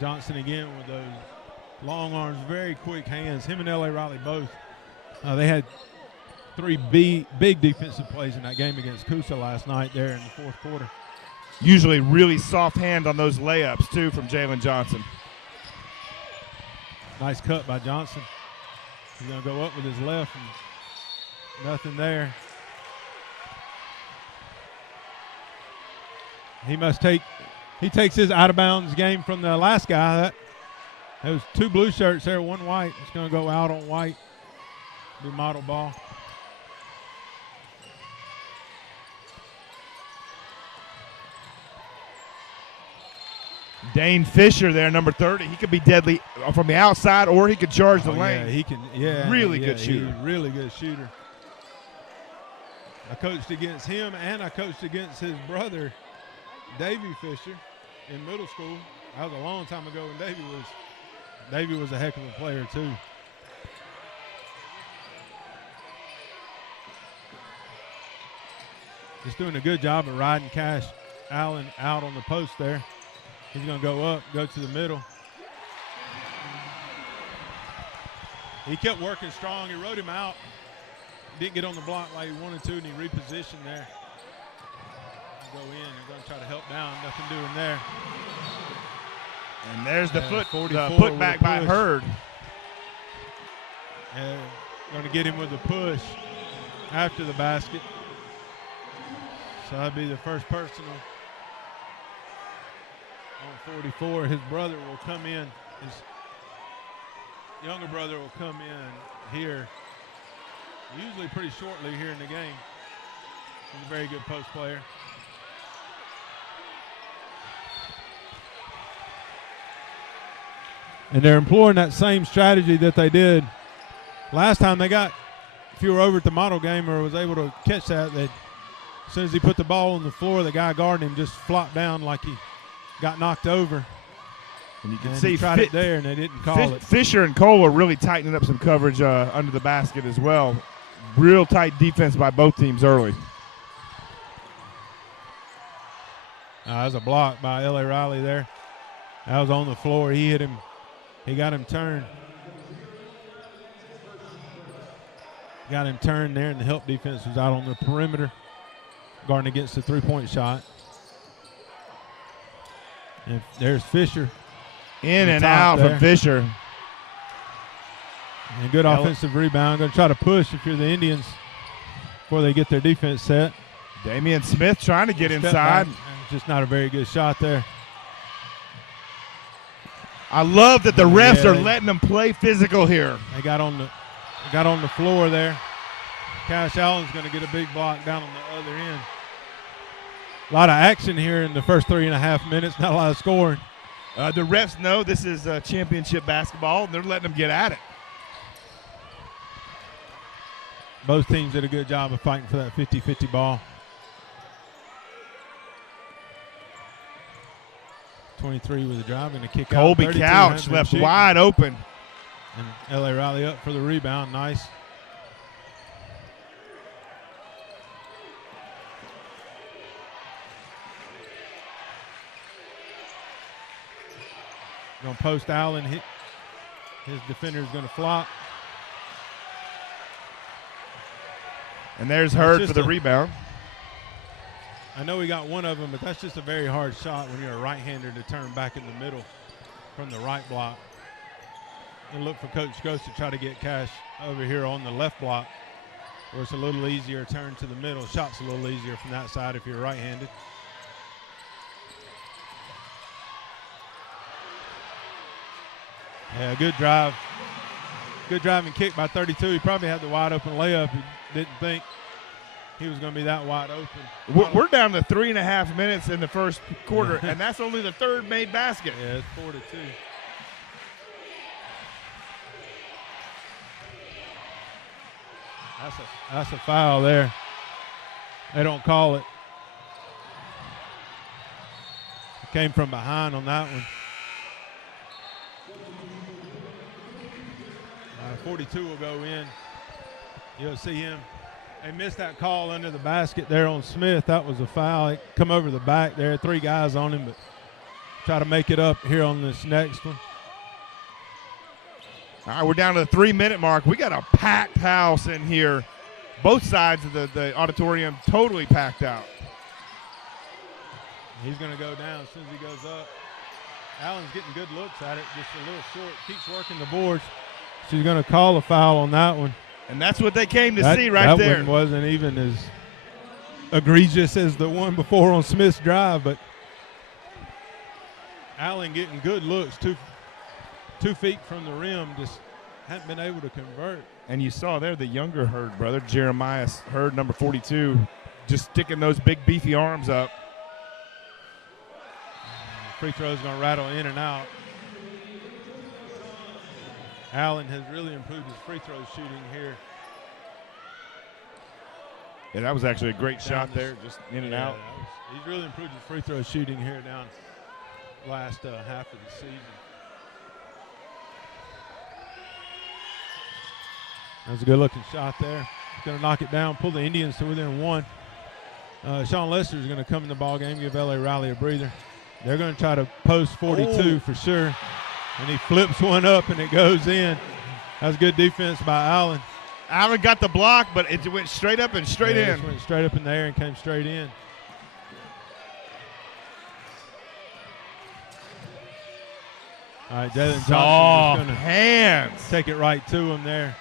Johnson again with those long arms, very quick hands. Him and L.A. Riley both. They had 3 big defensive plays in that game against Coosa last night there in the 4th quarter. Usually really soft hand on those layups, too, from Jalen Johnson. Nice cut by Johnson. He's going to go up with his left, and nothing there. He takes his out-of-bounds game from the last guy. That was 2 blue shirts there, 1 white. It's going to go out on white. Be Model ball. Dane Fisher there, number 30. He could be deadly from the outside, or he could charge the lane. Yeah, he can. Yeah, really yeah, good shooter. He's a really good shooter. I coached against him, and I coached against his brother, Davey Fisher, in middle school. That was a long time ago when Davey was a heck of a player too. Just doing a good job of riding Cash Allen out on the post there. He's going to go up, go to the middle. He kept working strong. He rode him out. Didn't get on the block like he wanted to, and he repositioned there. Go in. He's going to try to help down. Nothing doing there. And there's the the putback by Hurd. Going to get him with a push after the basket. So that'd be the first personal on 44. His brother will come in. His younger brother will come in here, usually pretty shortly here in the game. He's a very good post player. And they're employing that same strategy that they did last time they got. If you were over at the model game or was able to catch that, as soon as he put the ball on the floor, the guy guarding him just flopped down like he got knocked over. And you can see he tried it there, and they didn't call it. Fisher and Cole are really tightening up some coverage under the basket as well. Real tight defense by both teams early. That was a block by L.A. Riley there. That was on the floor. He hit him. He got him turned. Got him turned there, and the help defense was out on the perimeter, guarding against the three-point shot. And there's Fisher. In and out from Fisher. And good offensive rebound. Going to try to push if you're the Indians before they get their defense set. Damian Smith trying to get inside. Just not a very good shot there. I love that the refs are letting them play physical here. They got on the floor there. Cash Allen's going to get a big block down on the other end. A lot of action here in the first 3.5 minutes. Not a lot of scoring. The refs know this is championship basketball, and they're letting them get at it. Both teams did a good job of fighting for that 50-50 ball. 23 with a drive and a kick out. Colby Couch left wide open. And L.A. Riley up for the rebound. Nice. Going to post Allen. His defender is going to flop. And there's Hurd for the rebound. I know we got one of them, but that's just a very hard shot when you're a right-hander to turn back in the middle from the right block. And look for Coach Ghost to try to get Cash over here on the left block, where it's a little easier turn to the middle. Shot's a little easier from that side if you're right-handed. Yeah, good drive. Good driving kick by 32. He probably had the wide open layup. He didn't think he was going to be that wide open. We're down to 3.5 minutes in the first quarter, and that's only the third made basket. Yeah, it's 4-2. That's a foul there. They don't call it. It came from behind on that one. 42 will go in. You'll see him. They missed that call under the basket there on Smith. That was a foul. It come over the back there. 3 guys on him, but try to make it up here on this next one. All right, we're down to the 3-minute mark. We got a packed house in here. Both sides of the auditorium totally packed out. He's going to go down as soon as he goes up. Allen's getting good looks at it, just a little short. Keeps working the boards. She's going to call a foul on that one. And that's what they came to see right there. That one wasn't even as egregious as the one before on Smith's drive, but Allen getting good looks, 2 feet from the rim, just hadn't been able to convert. And you saw there the younger Hurd brother, Jeremiah Hurd, number 42, just sticking those big beefy arms up. Free throw is going to rattle in and out. Allen has really improved his free throw shooting here. Yeah, that was actually a great shot there, just in and out. He's really improved his free throw shooting here down last half of the season. That was a good looking shot there. He's going to knock it down, pull the Indians to within one. Sean Lester is going to come in the ball game, give L.A. Riley a breather. They're going to try to post 42 for sure. And he flips one up and it goes in. That was good defense by Allen. Allen got the block, but it went straight up and straight in. It went straight up in the air and came straight in. All right, Jalen Johnson is going to hands. Take it right to him there.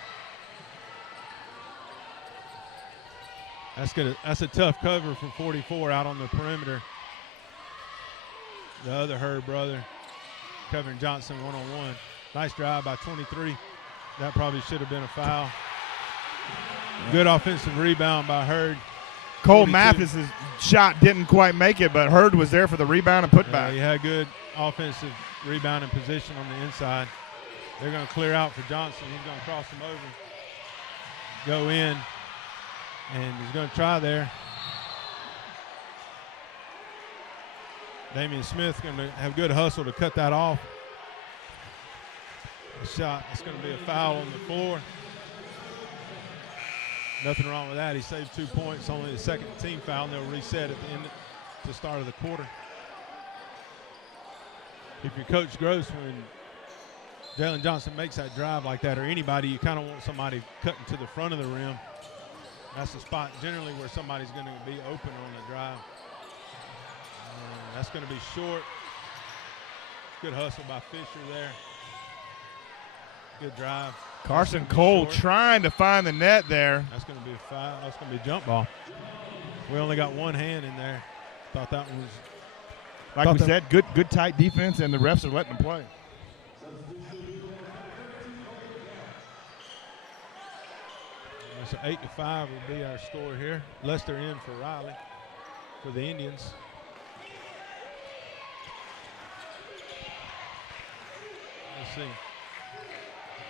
That's a tough cover for 44 out on the perimeter. The other Hurd brother, Kevin Johnson, one-on-one. Nice drive by 23. That probably should have been a foul. Good offensive rebound by Hurd. Cole Mathis' shot didn't quite make it, but Hurd was there for the rebound and putback. He had good offensive rebounding position on the inside. They're going to clear out for Johnson. He's going to cross him over, go in, and he's going to try there. Damian Smith going to have good hustle to cut that off. A shot. It's going to be a foul on the floor. Nothing wrong with that. He saved 2 points, only the second team foul, and they'll reset at the end to start of the quarter. If you're Coach Gross, when Jalen Johnson makes that drive like that, or anybody, you kind of want somebody cutting to the front of the rim. That's the spot generally where somebody's going to be open on the drive. That's going to be short. Good hustle by Fisher there. Good drive. Carson Cole trying to find the net there. That's going to be a foul. That's going to be a jump ball. We only got one hand in there. Thought that one was. Like we said, good tight defense, and the refs are letting them play. So 8-5 will be our score here. Lester in for Riley for the Indians. Let's see.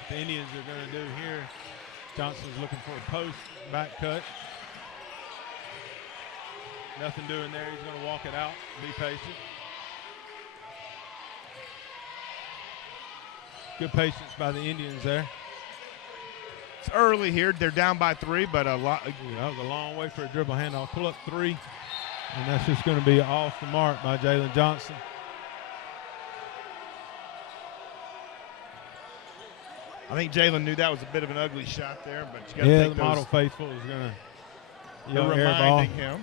The Indians are going to do here. Johnson's looking for a post back cut. Nothing doing there. He's going to walk it out. Be patient. Good patience by the Indians there. It's early here. They're down by 3, but a lot. That was a long way for a dribble handoff. Pull up 3, and that's just going to be off the mark by Jalen Johnson. I think Jalen knew that was a bit of an ugly shot there, but you got to think the model faithful is going to reminding him.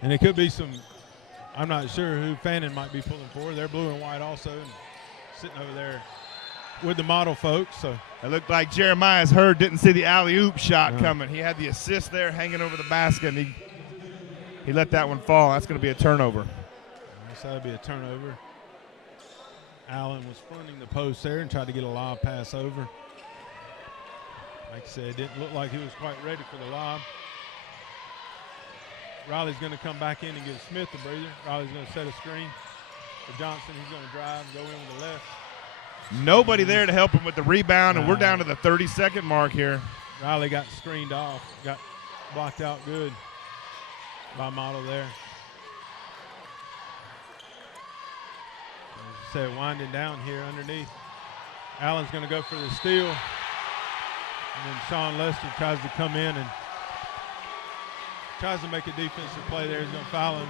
And it could be some. I'm not sure who Fannin might be pulling for. They're blue and white also, and sitting over there with the model folks. So it looked like Jeremiah's Hurd didn't see the alley-oop shot coming. He had the assist there hanging over the basket, and he let that one fall. That's going to be a turnover. So that'll be a turnover. Allen was fronting the post there and tried to get a lob pass over. Like I said, it didn't look like he was quite ready for the lob. Riley's going to come back in and give Smith a breather. Riley's going to set a screen for Johnson. He's going to drive and go in with the left. Nobody there to help him with the rebound, and we're down to the 30-second mark here. Riley got screened off, got blocked out good by Model there. As I said, winding down here underneath. Allen's going to go for the steal. And then Sean Lester tries to come in and tries to make a defensive play there. He's going to foul him.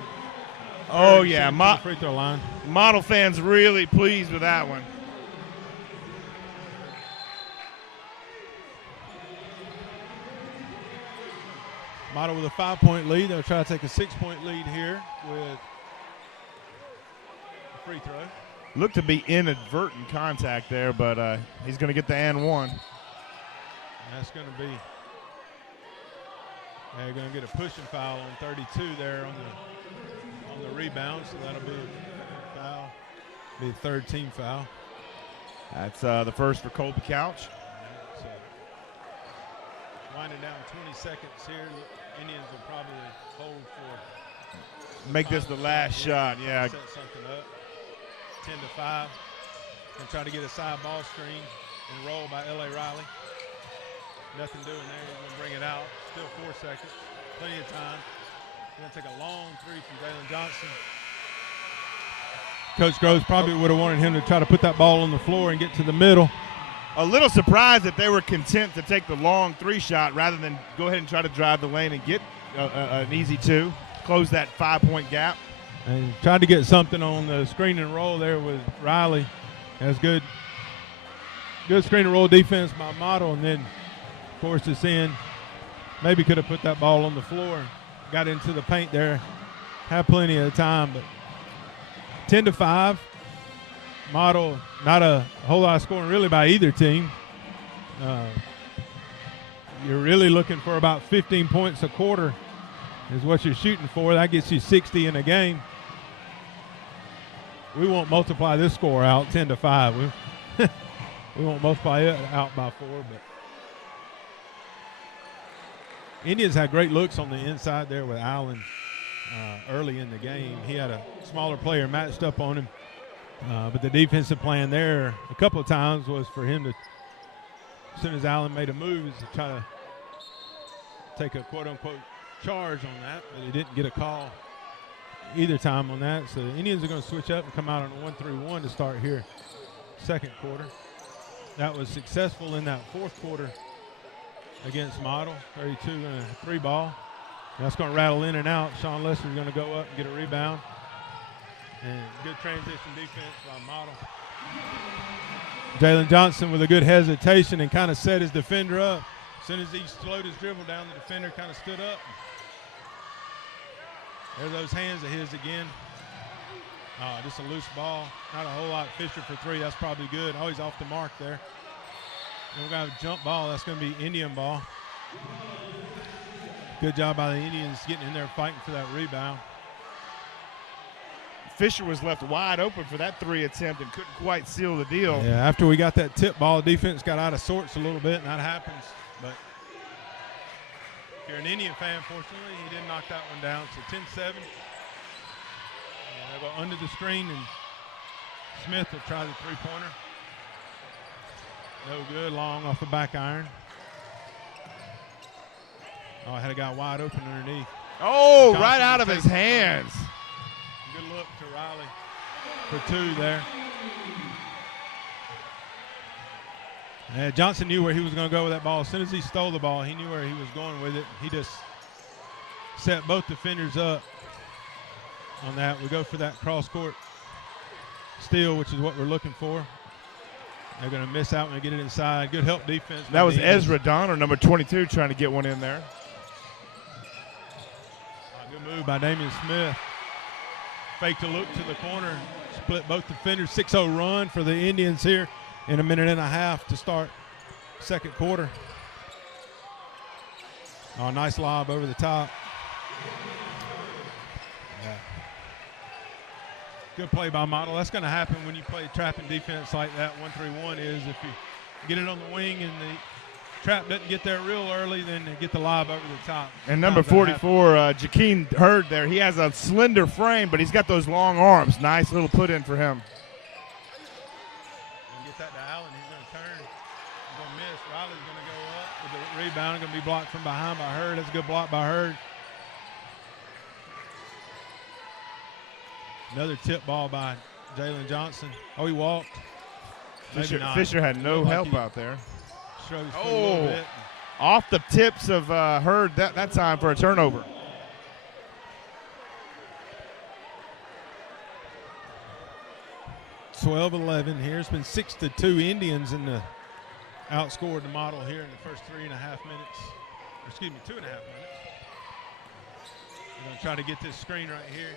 Oh, yeah. Free throw line. Model fans really pleased with that one. Model with a 5-point lead. They'll try to take a 6-point lead here with a free throw. Looked to be inadvertent contact there, but he's going to get the and one. That's going to be, they're going to get a pushing foul on 32 there on the rebound, so that'll be a foul, be a third team foul. That's the first for Colby Couch. So winding down 20 seconds here. Indians will probably hold for. Make this the last shot, yeah. Set something up. 10-5. And try to get a side ball screen and roll by L.A. Riley. Nothing doing there. He's going to bring it out. Still 4 seconds. Plenty of time. Going to take a long three from Jalen Johnson. Coach Groves probably would have wanted him to try to put that ball on the floor and get to the middle. A little surprised that they were content to take the long 3 shot rather than go ahead and try to drive the lane and get an easy 2. Close that 5-point gap. And tried to get something on the screen and roll there with Riley. That's good screen and roll defense by Model, and then forced us in. Maybe could have put that ball on the floor. Got into the paint there. Had plenty of time, but 10-5. Model, not a whole lot of scoring really by either team. You're really looking for about 15 points a quarter is what you're shooting for. That gets you 60 in a game. We won't multiply this score out 10-5. We won't multiply it out by 4, but Indians had great looks on the inside there with Allen early in the game. He had a smaller player matched up on him, but the defensive plan there a couple of times was for him to, as soon as Allen made a move, is to try to take a quote-unquote charge on that, but he didn't get a call either time on that. So the Indians are going to switch up and come out on a 1-3-1 to start here, second quarter. That was successful in that fourth quarter against Model. 32 and a 3 ball. That's going to rattle in and out. Sean Lester's going to go up and get a rebound. And good transition defense by Model. Jalen Johnson with a good hesitation and kind of set his defender up. As soon as he slowed his dribble down, the defender kind of stood up. There are those hands of his again. Just a loose ball. Not a whole lot. Fisher for 3. That's probably good. Oh, he's off the mark there. And we're going to have a jump ball. That's going to be Indian ball. Good job by the Indians getting in there fighting for that rebound. Fisher was left wide open for that 3 attempt and couldn't quite seal the deal. Yeah, after we got that tip ball, defense got out of sorts a little bit, and that happens. But if you're an Indian fan, fortunately, he didn't knock that one down. So 10-7. They'll go under the screen, and Smith will try the 3-pointer. No good, long off the back iron. Oh, I had a guy wide open underneath. Oh, Johnson right out of his hands. Good look to Riley for 2 there. Yeah, Johnson knew where he was going to go with that ball. As soon as he stole the ball, he knew where he was going with it. He just set both defenders up on that. We go for that cross-court steal, which is what we're looking for. They're going to miss out when they get it inside. Good help defense. That was Ezra Donner, number 22, trying to get one in there. Good move by Damian Smith. Fake to look to the corner. Split both defenders. 6-0 run for the Indians here in a minute and a half to start second quarter. Oh, nice lob over the top. Yeah. Good play by Model. That's going to happen when you play trapping defense like that. 1-3-1 is if you get it on the wing and the trap doesn't get there real early, then they get the lob over the top. And number 44, Jakeem Hurd there. He has a slender frame, but he's got those long arms. Nice little put in for him. And get that to Allen. He's going to turn. He's going to miss. Riley's going to go up with the rebound. Going to be blocked from behind by Hurd. That's a good block by Hurd. Another tip ball by Jalen Johnson. Oh, he walked. Fisher had no help out there. Oh, off the tips of Hurd that time for a turnover. (12-11) here. It's been 6-2 Indians in the outscored the Model here in the first 3.5 minutes. Or excuse me, 2.5 minutes. We're going to try to get this screen right here.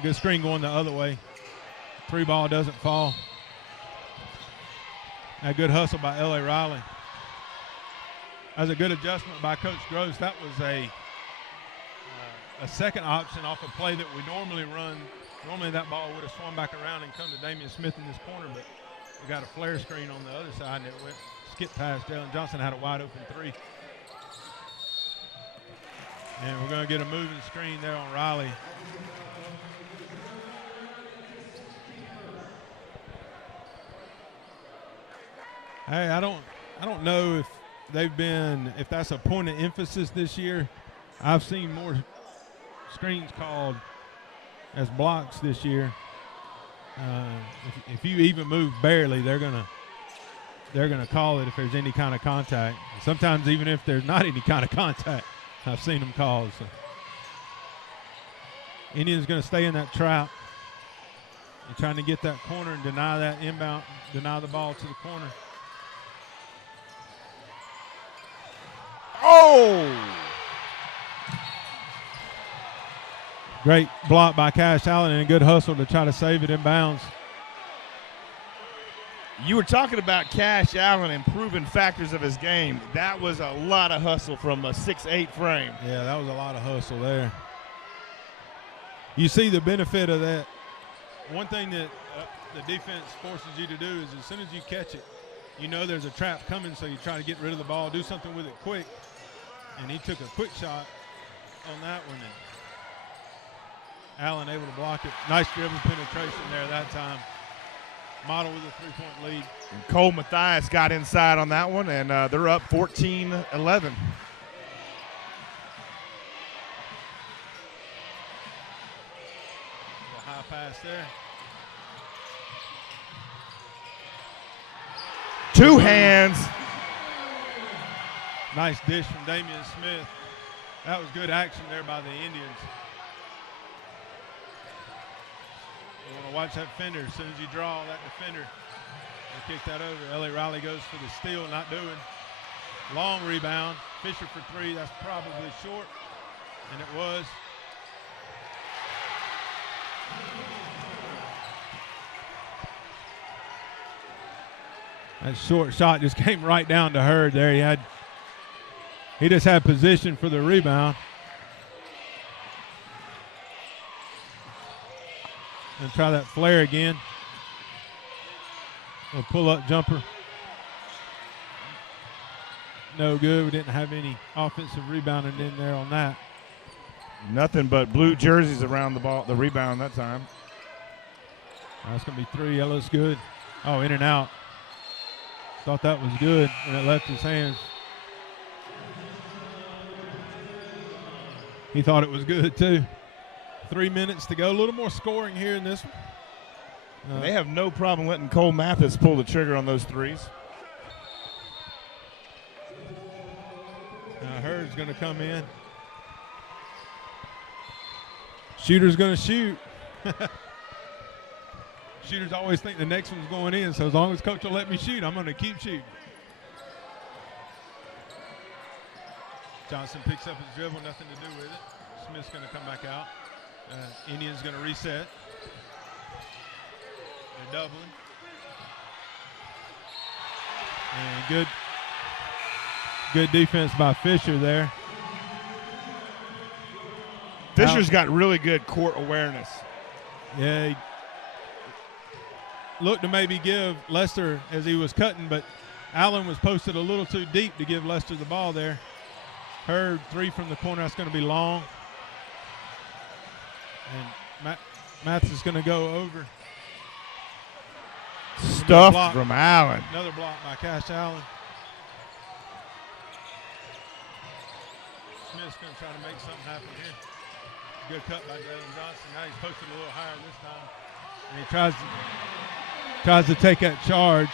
Good screen going the other way. 3 ball doesn't fall. A good hustle by L.A. Riley. That was a good adjustment by Coach Gross. That was a second option off a play that we normally run. Normally that ball would have swung back around and come to Damian Smith in this corner, but we got a flare screen on the other side and it went skip past Jalen Johnson. Had a wide open 3. And we're going to get a moving screen there on Riley. Hey, I don't know if if that's a point of emphasis this year. I've seen more screens called as blocks this year. If you even move barely, they're gonna call it if there's any kind of contact. Sometimes even if there's not any kind of contact, I've seen them called. So. Indians going to stay in that trap. They're trying to get that corner and deny that inbound, deny the ball to the corner. Oh! Great block by Cash Allen and a good hustle to try to save it in bounds. You were talking about Cash Allen improving factors of his game. That was a lot of hustle from a 6'8" frame. Yeah, that was a lot of hustle there. You see the benefit of that. One thing that the defense forces you to do is as soon as you catch it, you know there's a trap coming, so you try to get rid of the ball, do something with it quick. And he took a quick shot on that one. And Allen able to block it. Nice dribble penetration there that time. Model with a 3-point lead. And Cole Mathias got inside on that one, and they're up 14-11. High pass there. Two hands. Nice dish from Damian Smith. That was good action there by the Indians. You want to watch that fender. As soon as you draw that defender, they kick that over. L.A. Riley goes for the steal, not doing. Long rebound. Fisher for three. That's probably short, and it was. That short shot just came right down to Hurd there. He just had position for the rebound. And try that flare again. A pull-up jumper. No good. We didn't have any offensive rebounding in there on that. Nothing but blue jerseys around the rebound that time. That's going to be three. That looks good. Oh, in and out. Thought that was good when it left his hands. He thought it was good too. 3 minutes to go. A little more scoring here in this one. They have no problem letting Cole Mathis pull the trigger on those threes. Hurd's going to come in. Shooter's going to shoot. Shooters always think the next one's going in, so as long as coach will let me shoot, I'm going to keep shooting. Johnson picks up his dribble, nothing to do with it. Smith's going to come back out. Indians going to reset. They're doubling. And good defense by Fisher there. Fisher's got really good court awareness. Yeah, he looked to maybe give Lester as he was cutting, but Allen was posted a little too deep to give Lester the ball there. Hurd three from the corner. That's going to be long. And Matz is going to go over. Stuff from Allen. Another block by Cash Allen. Smith's going to try to make something happen here. Good cut by Jalen Johnson. Now he's posted a little higher this time. And he tries to take that charge.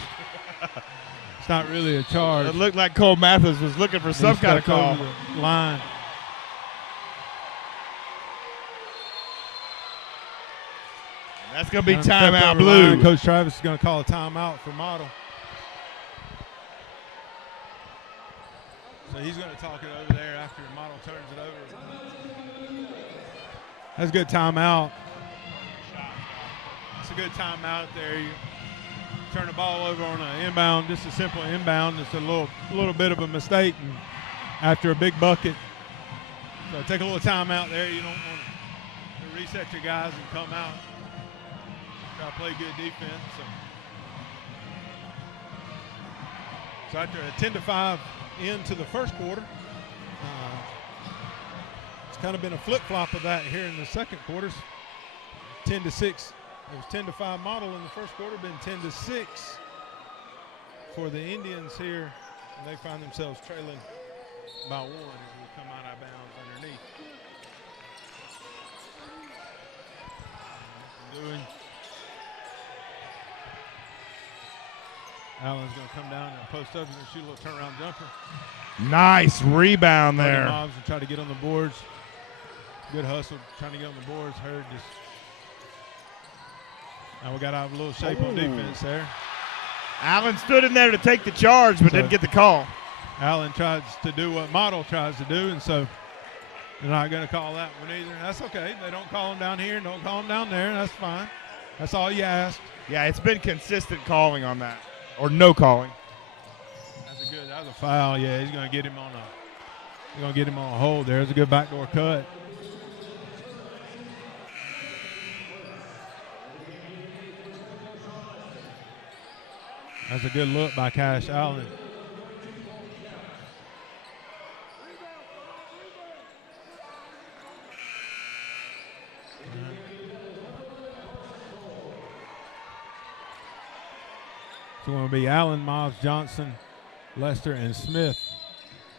It's not really a charge. It looked like Cole Mathis was looking for some kind of call. Over the line. That's going to be timeout, Blue. Line. Coach Travis is going to call a timeout for Model. So he's going to talk it over there after Model turns it over. That's a good timeout. It's a good timeout there. You turn the ball over on an inbound, just a simple inbound. It's a little bit of a mistake and after a big bucket. So take a little timeout there. You don't want to reset your guys and come out. Try to play good defense. So after a 10-5 into the first quarter, it's kind of been a flip-flop of that here in the second quarters. 10-6. It was 10-5 Model in the first quarter, been 10-6 for the Indians here, and they find themselves trailing by 1 as we come out of bounds underneath. Doing. Allen's going to come down and post up and shoot a little turnaround jumper. Nice rebound there. Mobs and try to get on the boards. Good hustle, trying to get on the boards. Hurd just. Now we got out of a little shape on defense there. Allen stood in there to take the charge, but didn't get the call. Allen tries to do what Model tries to do, and so they're not going to call that one either. That's okay. They don't call them down here, don't call them down there. That's fine. That's all you asked. Yeah, it's been consistent calling on that, or no calling. That's a foul. Yeah, he's going to get him on a hold there. It's a good backdoor cut. That's a good look by Cash Allen. It's going to be Allen, Miles, Johnson, Lester, and Smith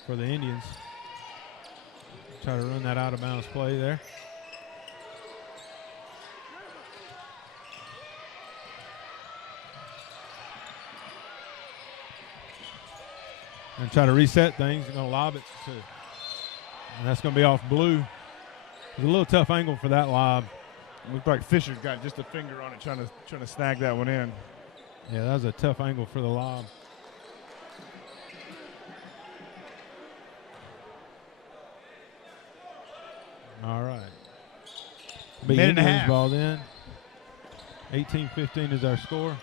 for the Indians. Try to run that out of bounds play there. And try to reset things. They're going to lob it to, and that's going to be off Blue. It's a little tough angle for that lob. Looked like Fisher's got just a finger on it, trying to snag that one in. Yeah, that was a tough angle for the lob. All right. Minute and a half. Ball then. 18-15 is our score.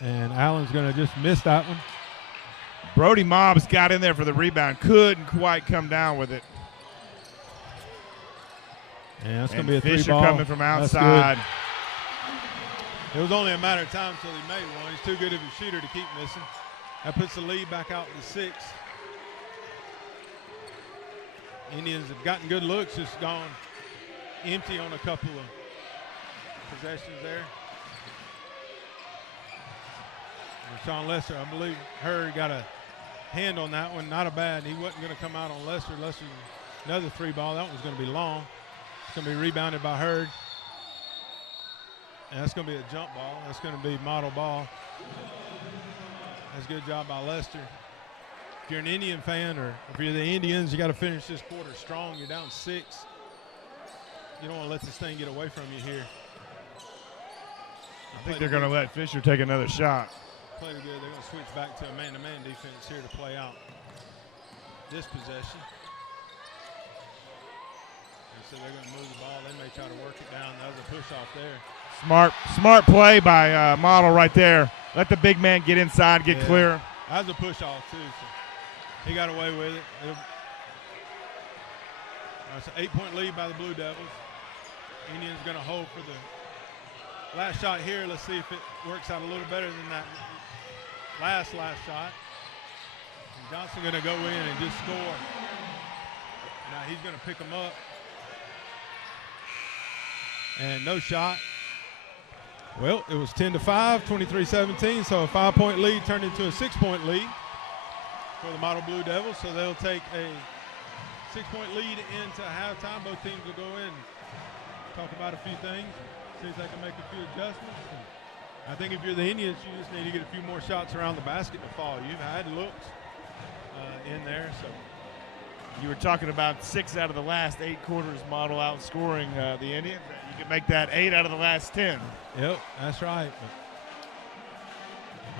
And Allen's going to just miss that one. Brody Mobbs got in there for the rebound. Couldn't quite come down with it. And that's going to be a Fisher 3 ball. Coming from outside. It was only a matter of time until he made one. He's too good of a shooter to keep missing. That puts the lead back out to 6. Indians have gotten good looks, just gone empty on a couple of possessions there. And Sean Lester, I believe, Hurd got a hand on that one. Not a bad. He wasn't going to come out on Lester. Lester, another 3 ball. That one's going to be long. It's going to be rebounded by Hurd. And that's going to be a jump ball. That's going to be model ball. That's a good job by Lester. If you're an Indian fan or if you're the Indians, you got to finish this quarter strong. You're down 6. You don't want to let this thing get away from you here. I think they're going to let Fisher take another shot. Played good. They're going to switch back to a man-to-man defense here to play out this possession. So they're going to move the ball. They may try to work it down. That was a push-off there. Smart play by Model right there. Let the big man get inside, get clear. That was a push-off, too. So he got away with it. It's an 8-point lead by the Blue Devils. Indians going to hold for the last shot here. Let's see if it works out a little better than that last shot. And Johnson going to go in and just score. Now he's going to pick them up. And no shot. Well, it was 10-5, 23-17, so a 5-point lead turned into a 6-point lead for the Model Blue Devils. So they'll take a 6-point lead into halftime. Both teams will go in and talk about a few things, see if they can make a few adjustments. And I think if you're the Indians, you just need to get a few more shots around the basket to fall. You've had looks in there, so. You were talking about 6 out of the last 8 quarters Model outscoring the Indians. You can make that 8 out of the last 10. Yep, that's right.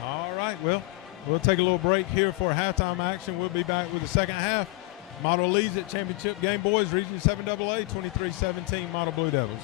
All right, well, we'll take a little break here for halftime action. We'll be back with the second half. Model leads at championship game, boys, Region 7AA, 23-17, Model Blue Devils.